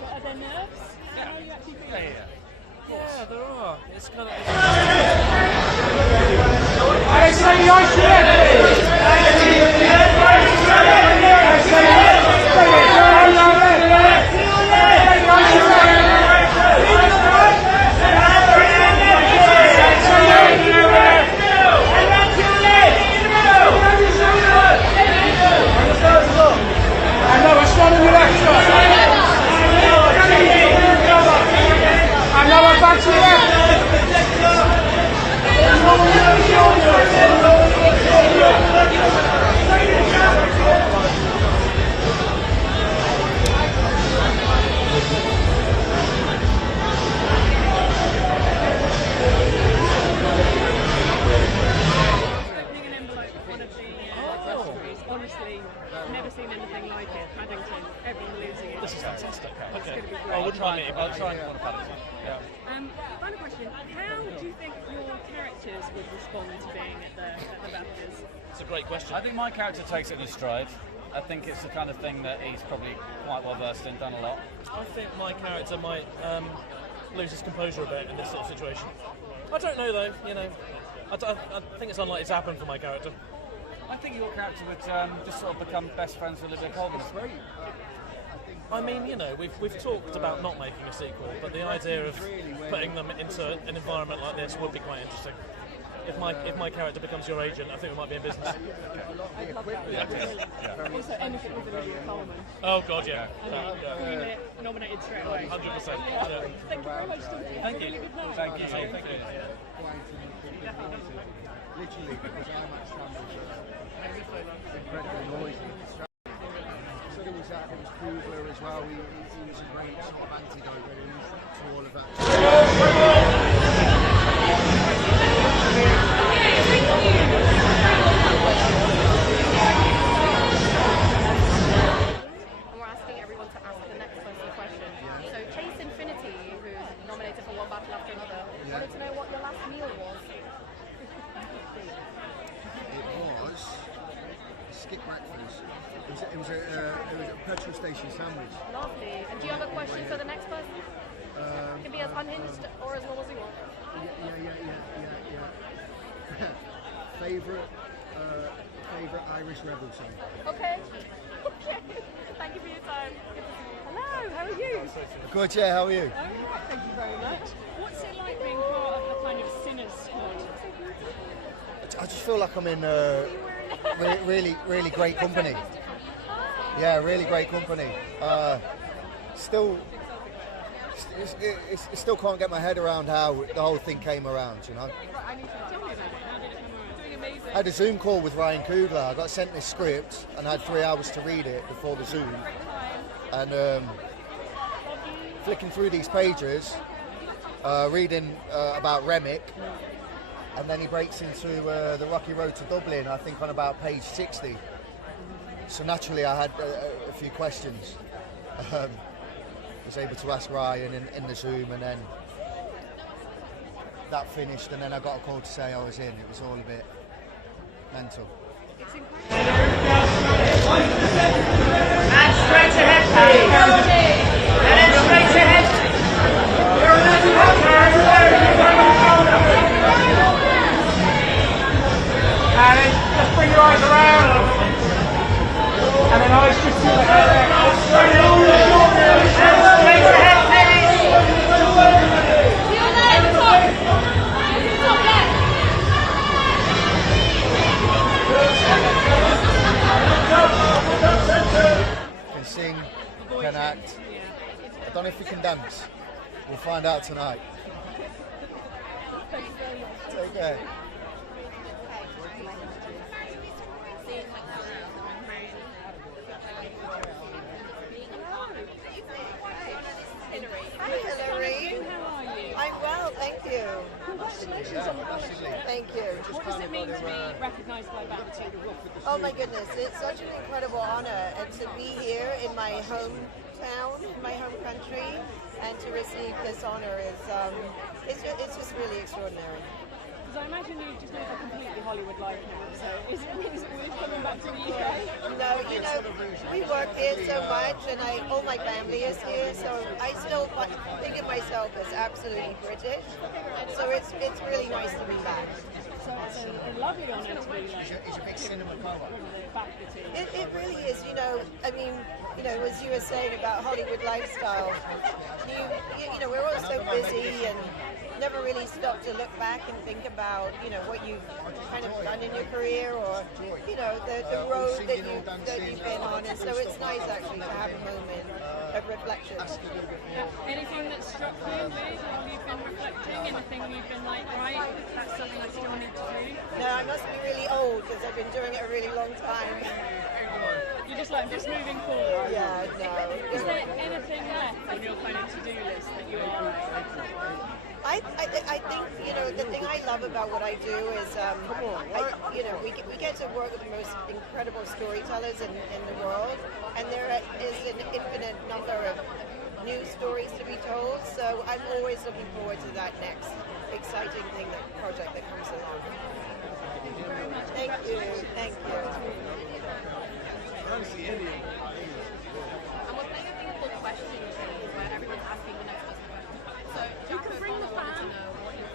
So are there nerves? Yeah. How are you actually feeling? Yeah. Yeah, there are. It's kind of. Honestly, never seen anything like it. Paddington, everyone losing it. This is fantastic. Okay. It's going to be great. I'll try and go on a Paddington. Yeah. Final question. How do you think your characters would respond to being at the BAFTAs? It's a great question. I think my character takes it in his stride. I think it's the kind of thing that he's probably quite well versed in, done a lot. I think my character might lose his composure a bit in this sort of situation. I don't know though, you know. I think it's unlikely to happen for my character. I think your character would just sort of become best friends with Olivia Colman. I mean, you know, we've talked about not making a sequel, but the idea of putting them into an environment like this would be quite interesting. If my character becomes your agent, I think we might be in business. I'd love that. Yeah. Also, anything with Olivia Colman. Oh God, yeah. Nominated straight away. 100%. Yeah. Thank you very much. Thank you. Thank you. Thank you. Literally, because IMAX sound was incredibly noisy. So there was that, there was Kugler as well. He was a great sort of antidote to all of that. And we're asking everyone to ask the next person a question. So Chase Infinity, who's nominated for one battle after another, wanted to know what your last meal was. It was a skip breakfast. It was a petrol station sandwich. Lovely. And do you have a question for the next person? It can be as unhinged or as normal as you want. Yeah. Favorite Irish rebel song. Okay. Thank you for your time. Hello, how are you? Good, yeah, how are you? Thank you very much. What's it like being part of the kind of Sinners squad? I just feel like I'm in really great company. Yeah, really great company. Still can't get my head around how the whole thing came around, you know. Tell me about it. How did it come around? Doing amazing. I had a Zoom call with Ryan Coogler. I got sent this script and I had 3 hours to read it before the Zoom. And flicking through these pages, reading about Remick, and then he breaks into the Rocky Road to Dublin, I think on about page 60. So naturally I had a few questions. Was able to ask Ryan in the Zoom, and then that finished, and then I got a call to say I was in. It was all a bit mental. It's incredible. And straight ahead, please. And then straight ahead. And then just bring your eyes around. And then eyes just to the head. Straight ahead, Can sing, can act. I don't know if he can dance. We'll find out tonight. Take care. Hi, Hillary. How are you? I'm well, thank you. Congratulations on the scholarship. Thank you. What does it mean to be recognised by BAFTA? Oh my goodness, it's such an incredible honor, and to be here in my hometown, in my home country, and to receive this honor is it's just really extraordinary. Because I imagine you just live a completely Hollywood life now, so is it worth coming back to the UK? No, you know, we work here so much, and all my family is here, so I still think of myself as absolutely British. So it's really nice to be back. So it's a lovely honour to be like. It's a big cinema power. It really is, you know. I mean, you know, as you were saying about Hollywood lifestyle, you know, we're all so busy and never really stop to look back and think about, you know, what you've kind of done in your career, or, you know, the road that you've been on. And so it's nice actually to have a moment of reflection. Anything that struck you with while you've been reflecting? Anything you've been like, right, that's something I still need to do? No, I must be really old because I've been doing it a really long time. You're just like, just moving forward? Yeah, no. Is there anything left on your kind of to-do list that you are I think, you know, the thing I love about what I do is, you know, we get to work with the most incredible storytellers in the world, and there is an infinite number of new stories to be told, so I'm always looking forward to that next exciting project that comes along. Thank you, thank you. And we're playing a thing called Question Change, where everyone's asking the next person a question. So you can bring the fan to know what your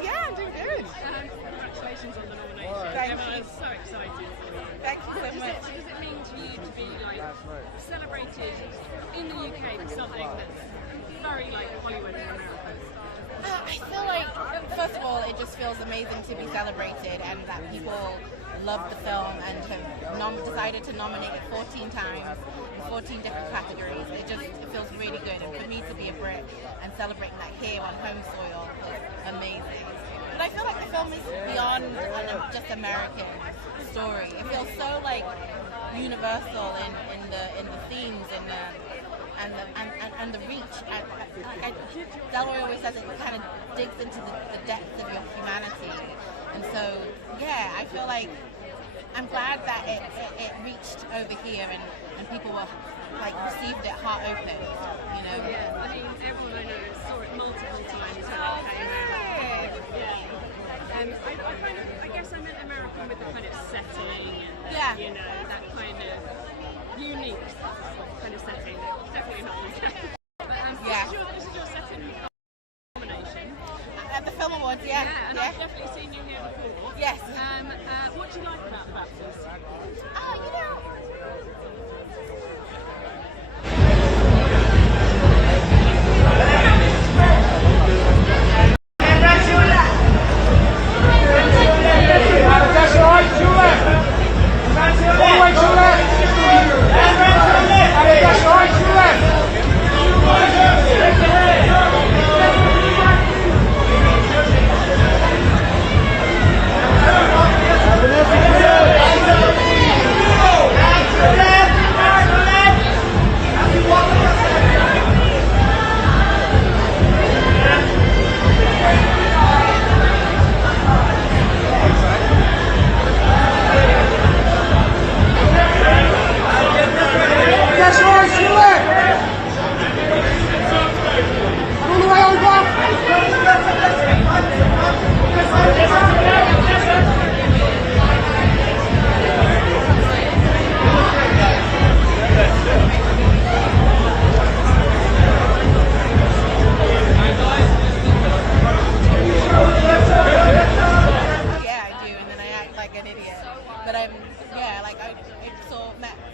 Yeah, I'm doing good. Congratulations on the nomination. Thank Emma, you. I'm so excited for you. Thank you so much. What does it mean to you to be like celebrated in the UK for something that's very like Hollywood in America? I feel like, first of all, it just feels amazing to be celebrated and that people love the film and have decided to nominate it 14 times in 14 different categories. It feels really good, and for me to be a Brit and celebrating that here on home soil is amazing. But I feel like the film is beyond just American story. It feels so like universal in the themes and the reach. Delroy always says it kind of digs into the depths of your humanity, and so yeah, I feel like I'm glad that it reached over here and people were like received it heart open, you know. Yeah, I mean everyone I know saw it multiple times when it came out. Yeah. I guess I meant American with the kind of setting and you know, that kind of unique kind of setting. Definitely not UK. But this is your second nomination. At the Film Awards, yeah. And I've definitely seen you here before. Yes. What do you like about the BAFTAs? You know,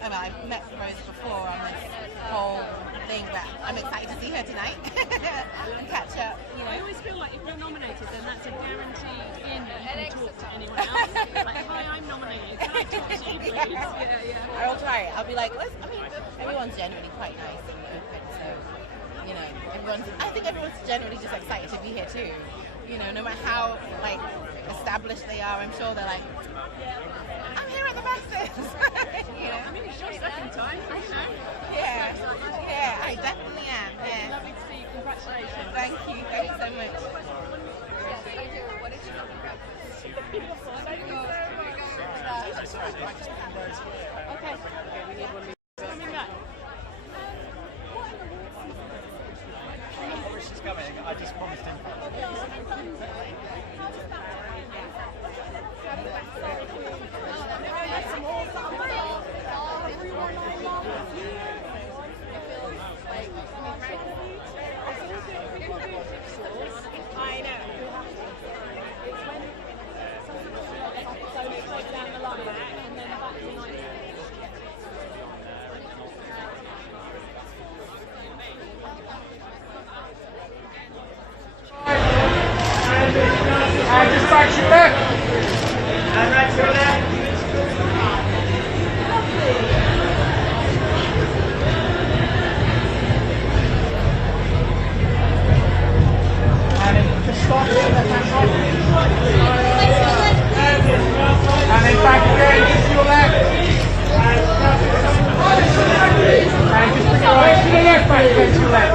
I've met Rose before on this whole thing, but I'm excited to see her tonight and catch up. You know, I always feel like if you're nominated, then that's a guaranteed in that you can talk to anyone else. Like, hi, I'm nominated. Can I talk to you, please? Yeah. I'll try it. I'll be like, everyone's genuinely quite nice and open, so you know, I think everyone's generally just excited to be here too. You know, no matter how like established they are, I'm sure they're like, I'm here at the BAFTAs. You know, I mean, it's your second time, you know. Yeah, I definitely am. Yeah. Lovely to see you. Congratulations. Thank you so much. What did you think? Okay. We need one more. Coming back. She's coming. I just promised him. I know. Down the line and then back to And just back to your left. And right to your left. And then just stop here, left hand side. And then back again, just to your left. And just bring your right to the left, back again to your left.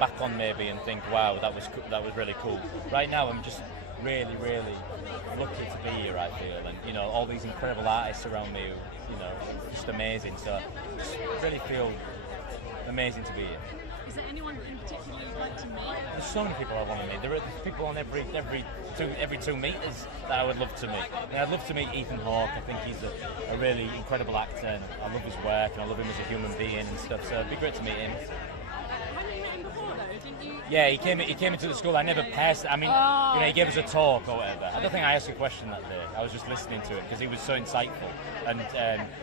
Back on maybe and think, wow, that was really cool. Right now, I'm just really lucky to be here. I feel, and you know, all these incredible artists around me, you know, just amazing. So, just really feel amazing to be here. Is there anyone in particular you'd like to meet? There's so many people I want to meet. There are people on every 2 meters that I would love to meet. And I'd love to meet Ethan Hawke. I think he's a really incredible actor, and I love his work, and I love him as a human being and stuff. So it'd be great to meet him. Hadn't you met him before though? Didn't you? Yeah, he came into the school. I never passed. I mean, you know, he gave us a talk or whatever. I don't think I asked a question that day. I was just listening to it because he was so insightful and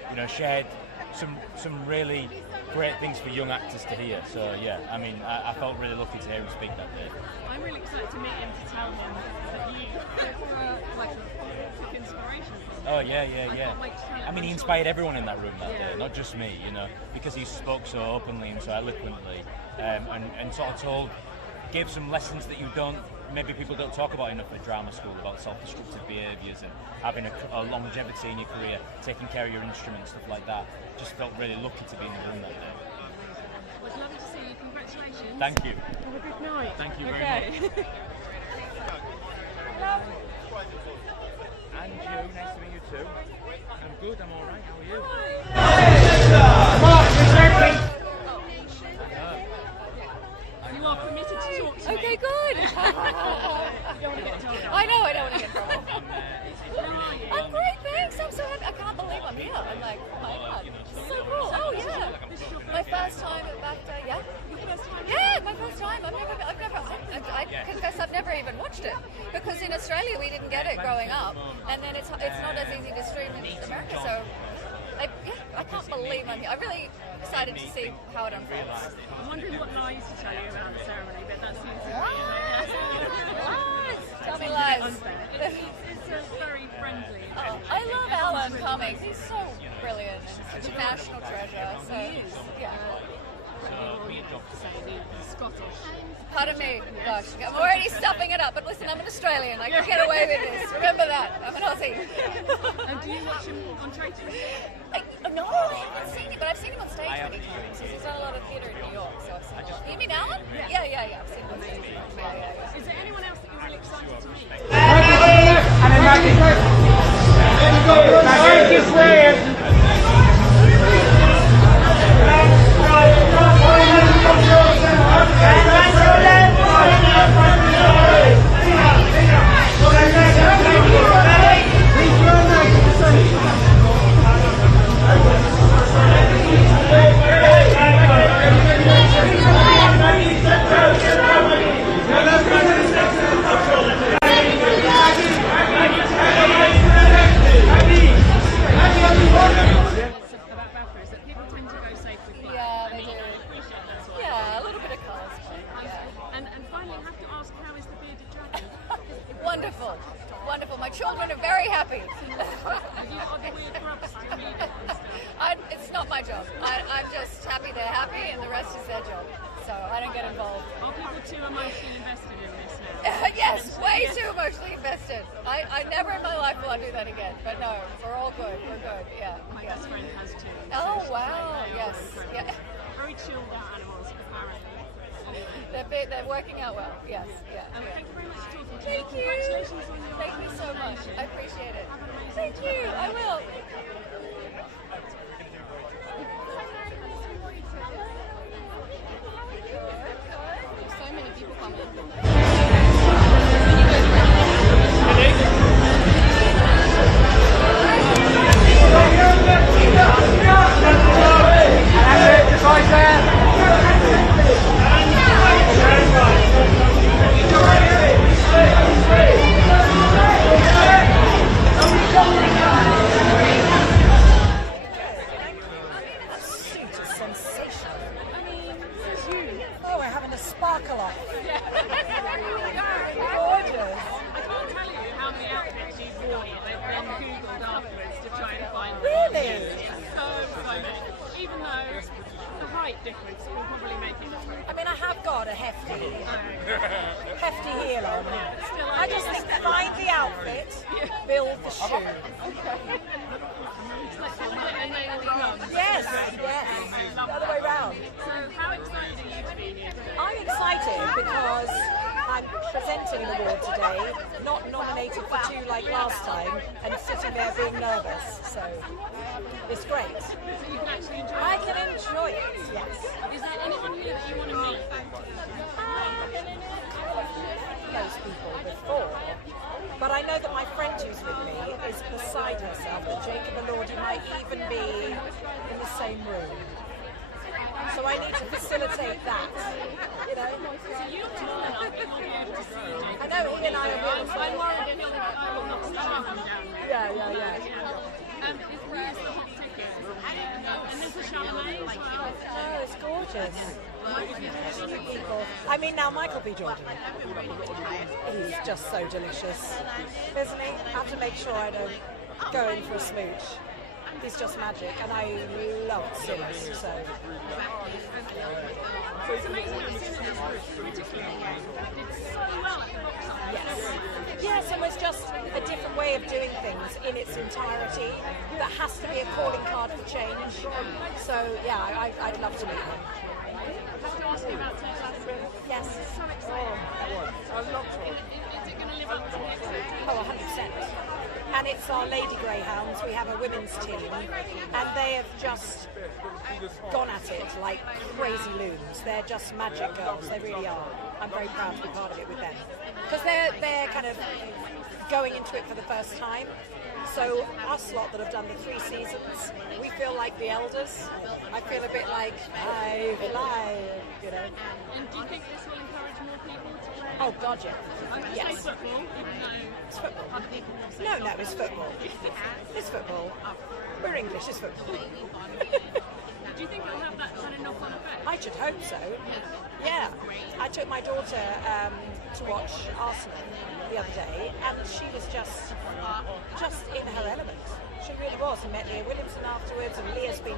you know, shared some really great things for young actors to hear. So yeah, I mean, I felt really lucky to hear him speak that day. I'm really excited to meet him to tell him that you were like a quick inspiration. Oh yeah. I mean, he inspired everyone in that room that day, not just me, you know, because he spoke so openly and so eloquently, and sort of gave some lessons that maybe people don't talk about enough at drama school, about self-destructive behaviours and having a longevity in your career, taking care of your instruments, stuff like that. Just felt really lucky to be in the room that day. Well, it's lovely to see you. Congratulations. Thank you. Have a good night. Thank you very much. And you, nice to meet you too. I'm good, I'm alright, how are you? You are permitted to talk to me. Okay, good. You don't want to get told. I know, I don't want to get trouble. I'm I'm great, thanks. I'm so happy. I can't believe I'm here. I'm like, oh my god, this is so cool. Oh yeah. My first time at BAFTA, yeah? Yeah, my first time. I confess I've never even watched it because in Australia we didn't get it growing up, and then it's not as easy to stream in America. So I can't believe I'm here. I'm really excited to see how it unfolds. I'm wondering what lies to tell you around the ceremony, but that seems to be lies. Tell me lies. It's very friendly. Oh, I love Alan Cummings. He's so brilliant and such a national treasure. So, yeah. Scottish. Pardon me. Gosh, I'm already stuffing it up. But listen, I'm an Australian. I can get away with this. Remember that. I'm an Aussie. And do you watch him on Traitors? No, I haven't seen him, but I've seen him on stage many times. He's done a lot of theatre in New York, so I've seen him. You mean Alan? Yeah. I've seen him on stage. Yeah. Is there anyone else that you're really excited to meet? And then back in. Back in, square. Wonderful. My children are very happy. It's not my job. I'm just happy they're happy, and the rest is their job. So I don't get involved. Are people too emotionally invested in this now? Yes, way too emotionally invested. I never in my life will I do that again. But no, we're all good. We're good. Yeah. My best friend has too. Oh wow! Yes. Yeah. Very chilled out animals, apparently. They're working out well. Yes. Yeah. Thank you very much for talking to me. Thank you. Congratulations on your Thank you so much. I appreciate it. Thank you. I will. So many people coming. Oh, we're having a sparkle off. I can't tell you how many outfits you've worn that then Googled afterwards to try and find them. Really? Yes, so many. Even though the height difference will probably make it different. I mean, I have got a hefty heel on. I just think that find the outfit, build the shoe. Yes, the other way round. So how excited are you to be here today? I'm excited because I'm presenting an award today, not nominated for 2 like last time, and sitting there being nervous. So it's great. You can actually enjoy it. I can enjoy it, yes. Is there anyone here that you want to meet? Those people before. But I know that my friend who's with me is beside herself, that Jacob Elordi might even be in the same room. So I need to facilitate that, you know. So you're tall enough that you'll be able to see Jacob. I know, he and I are I'm worried that I will not see him down there. Yeah. Where's the hot ticket? And there's the Chalamet as well. Oh, it's gorgeous. People. I mean, now Michael B. Jordan. He's just so delicious, isn't he? I have to make sure I don't go in for a smooch. He's just magic, and I love Sims, so. It's amazing how Sims particularly did so well at the box office. Yes, and it's just a different way of doing things in its entirety that has to be a calling card for change. So, yeah, I'd love to meet him. I have to ask you about Texas. Yes. So excited. Is it going to live up to the expectations? Oh, 100%. And it's our Lady Greyhounds. We have a women's team, and they have just gone at it like crazy loons. They're just magic girls. They really are. I'm very proud to be part of it with them because they're kind of going into it for the first time. So us lot that have done the 3 seasons, we feel like the elders. I feel a bit like I fly, you know. And do you think this will encourage more people to play? Oh God, yeah. I'm going to say football, even though it's football. Other people will say No, it's football. It's football. We're English, it's football. Do you think it'll have that kind of knock-on effect? I should hope so. Yeah. I took my daughter to watch Arsenal the other day, and she was just in her element. She really was. And met Leah Williamson afterwards, and Leah's been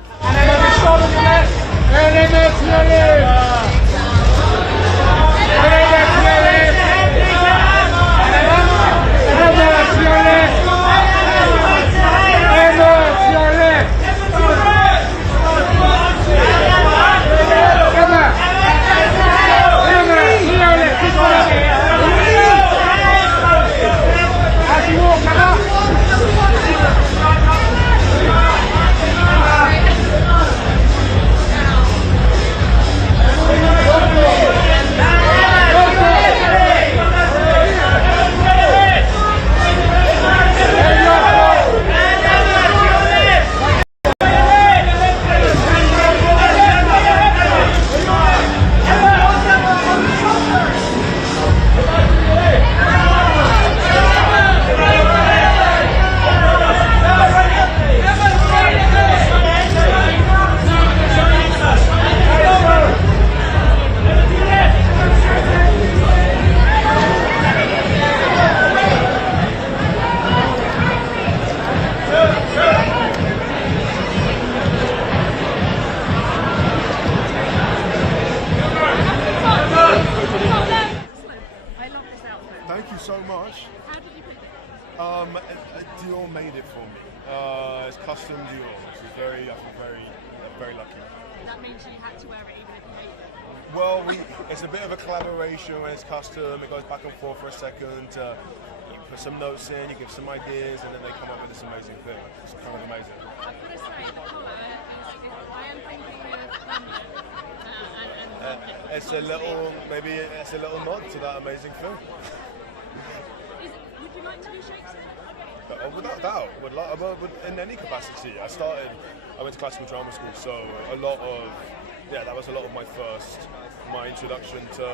so much. How did you pick it? Dior made it for me. It's custom Dior, which is very lucky. That means you had to wear it even if you hated it. Well, it's a bit of a collaboration when it's custom. It goes back and forth for a second. You put some notes in, you give some ideas, and then they come up with this amazing thing. It's kind of amazing. I've got to say, the colour I am thinking of It's a little nod to that amazing film. Would you like to do Shakespeare? Without doubt, in any capacity. I went to classical drama school, so that was a lot of my introduction to.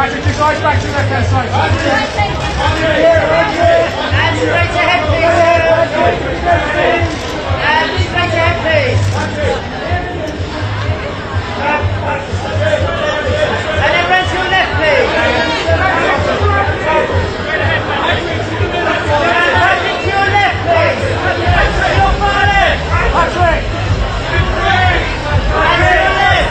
Patrick, just eyes back to the left hand side. And straight ahead, please. And straight ahead, please. And then run to your left, please. Patrick, to your left, please. Your far left. Patrick. And to your left.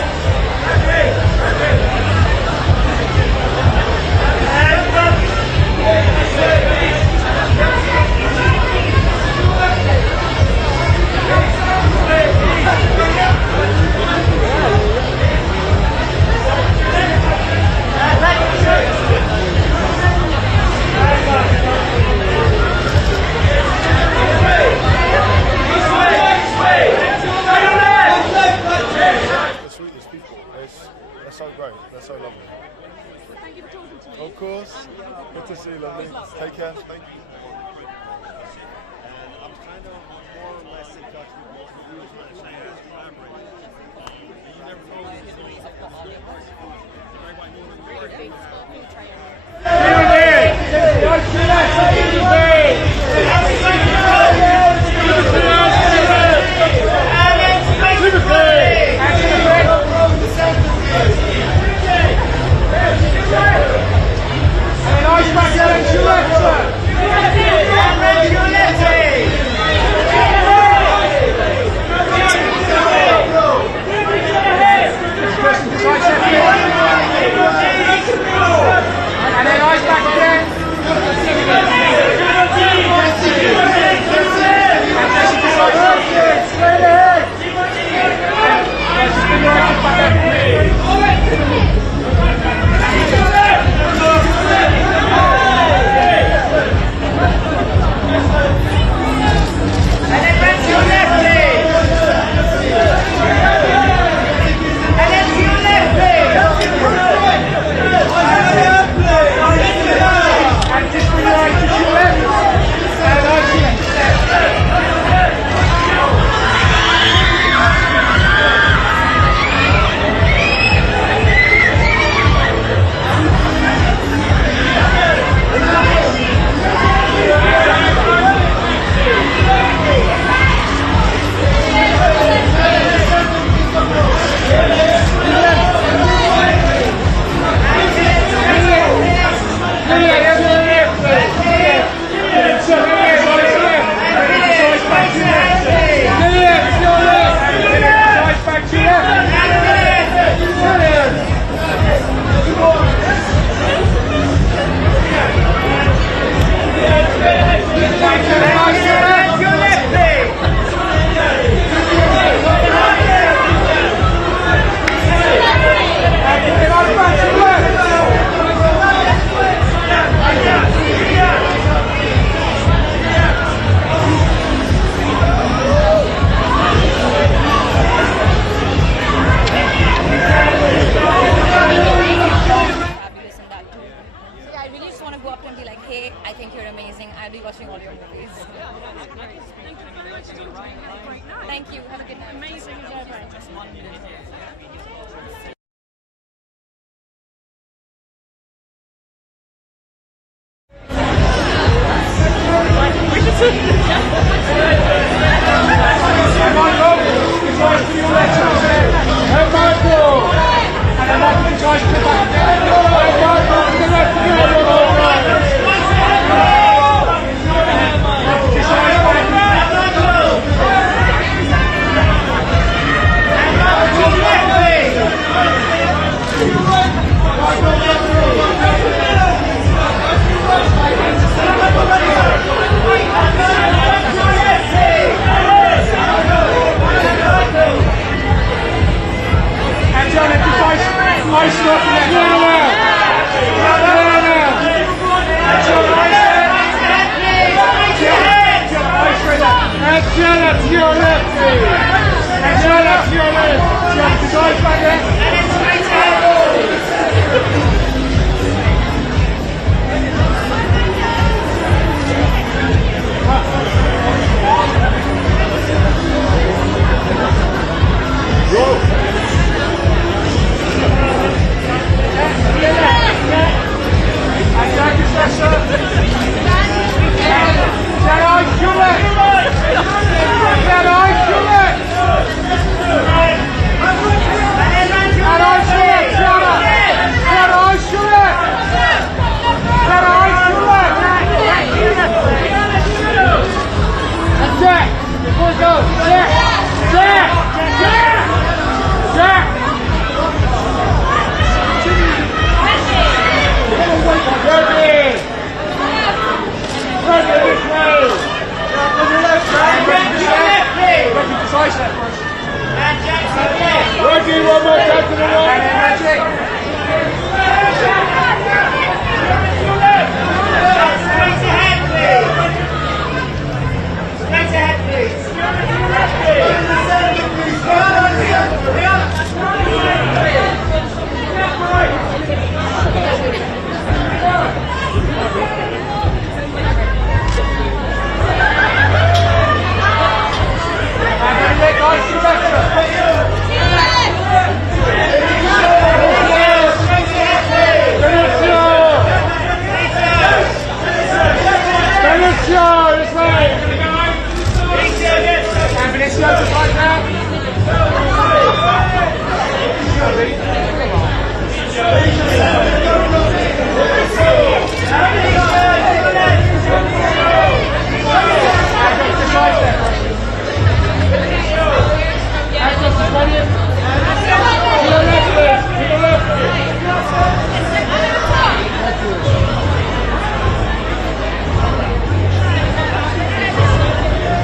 have a great night. Thank you. Have a good night. Amazing as ever.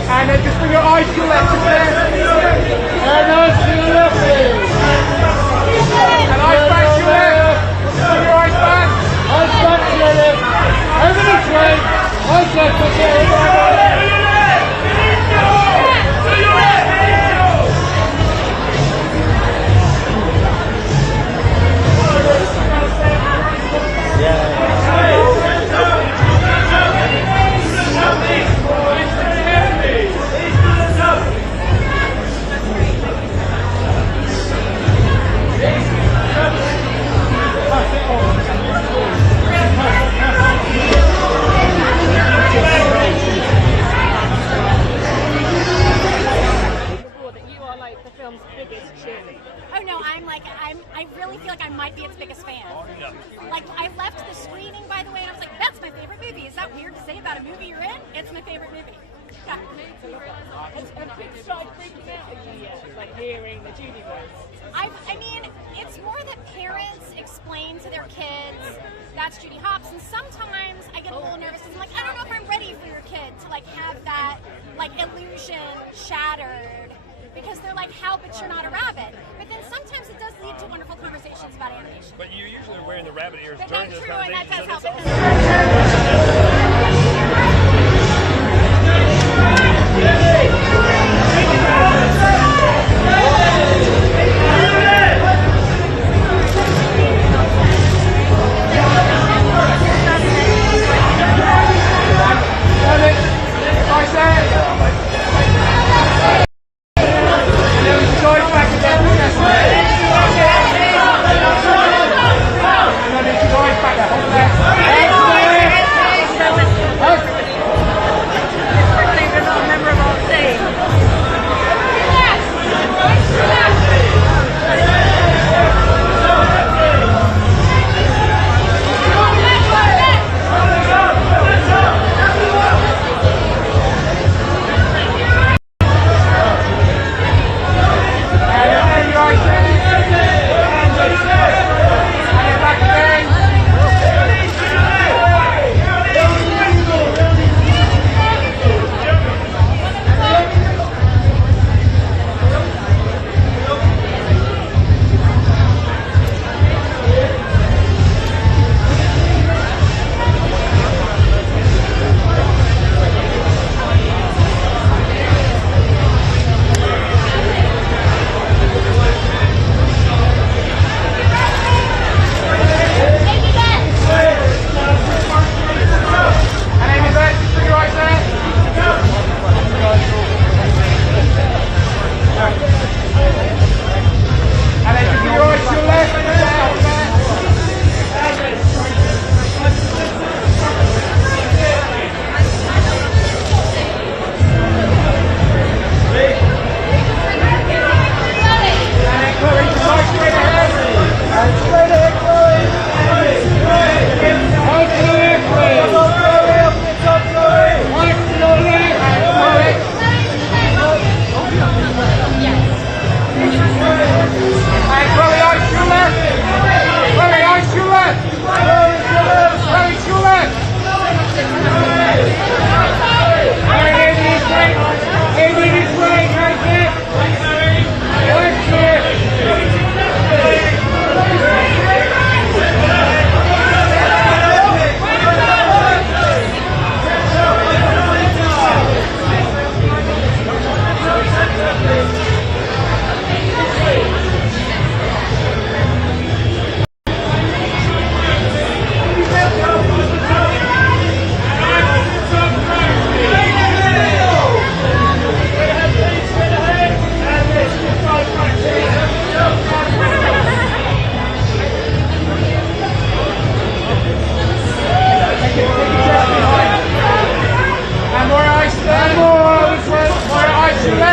And then just bring your eyes to your left, just there. And eyes to your left, please. And eyes back to your left. Bring your eyes back. Eyes back to your left. Over this way. Eyes left, that's it. I really feel like I might be its biggest fan. Like, I left the screening, by the way, and I was like, that's my favorite movie. Is that weird to say about a movie you're in? It's my favorite movie. Yeah. And kids started freaking out at you yet, like hearing the Judy voice? I mean, it's more that parents explain to their kids, that's Judy Hopps, and sometimes I get a little nervous because I'm like, I don't know if I'm ready for your kid to like have that like illusion shattered. Because they're like, how, but you're not a rabbit. But then sometimes it does lead to wonderful conversations about animation. But you're usually wearing the rabbit ears But during that's this true, and that does conversation. I said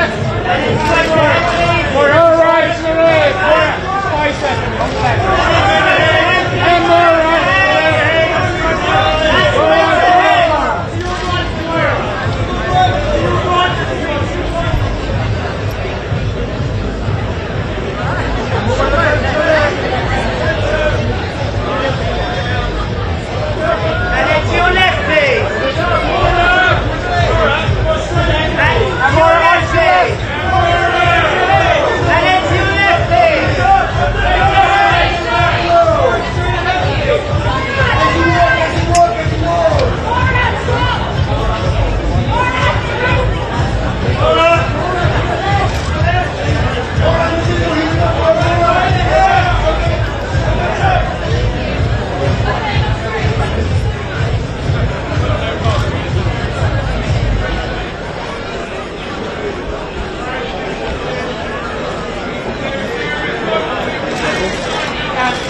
left. For her right to the left. 5 seconds on the left. And more right. And then to your left, please. And more right, please. And then to your left, please.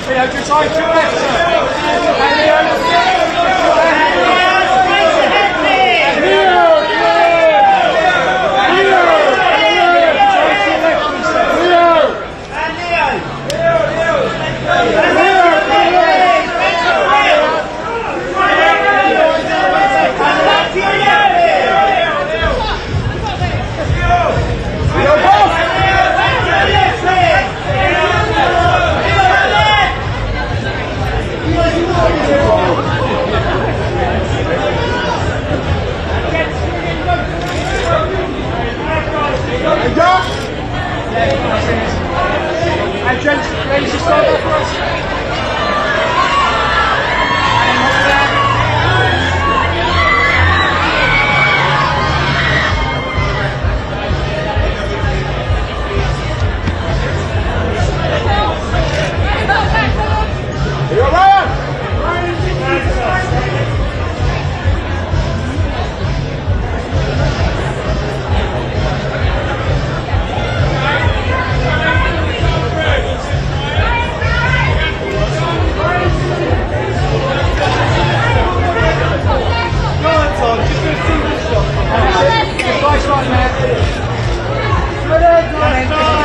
Leo, just side to your left, sir. And Leo, and gents, ladies, just stand there for us. You're Ryan! Nice one, man.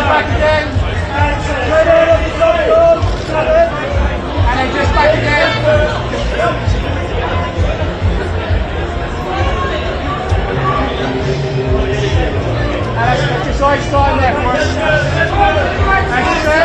Back again. And then just back again. And that's just nice time there for us. Thank you, sir.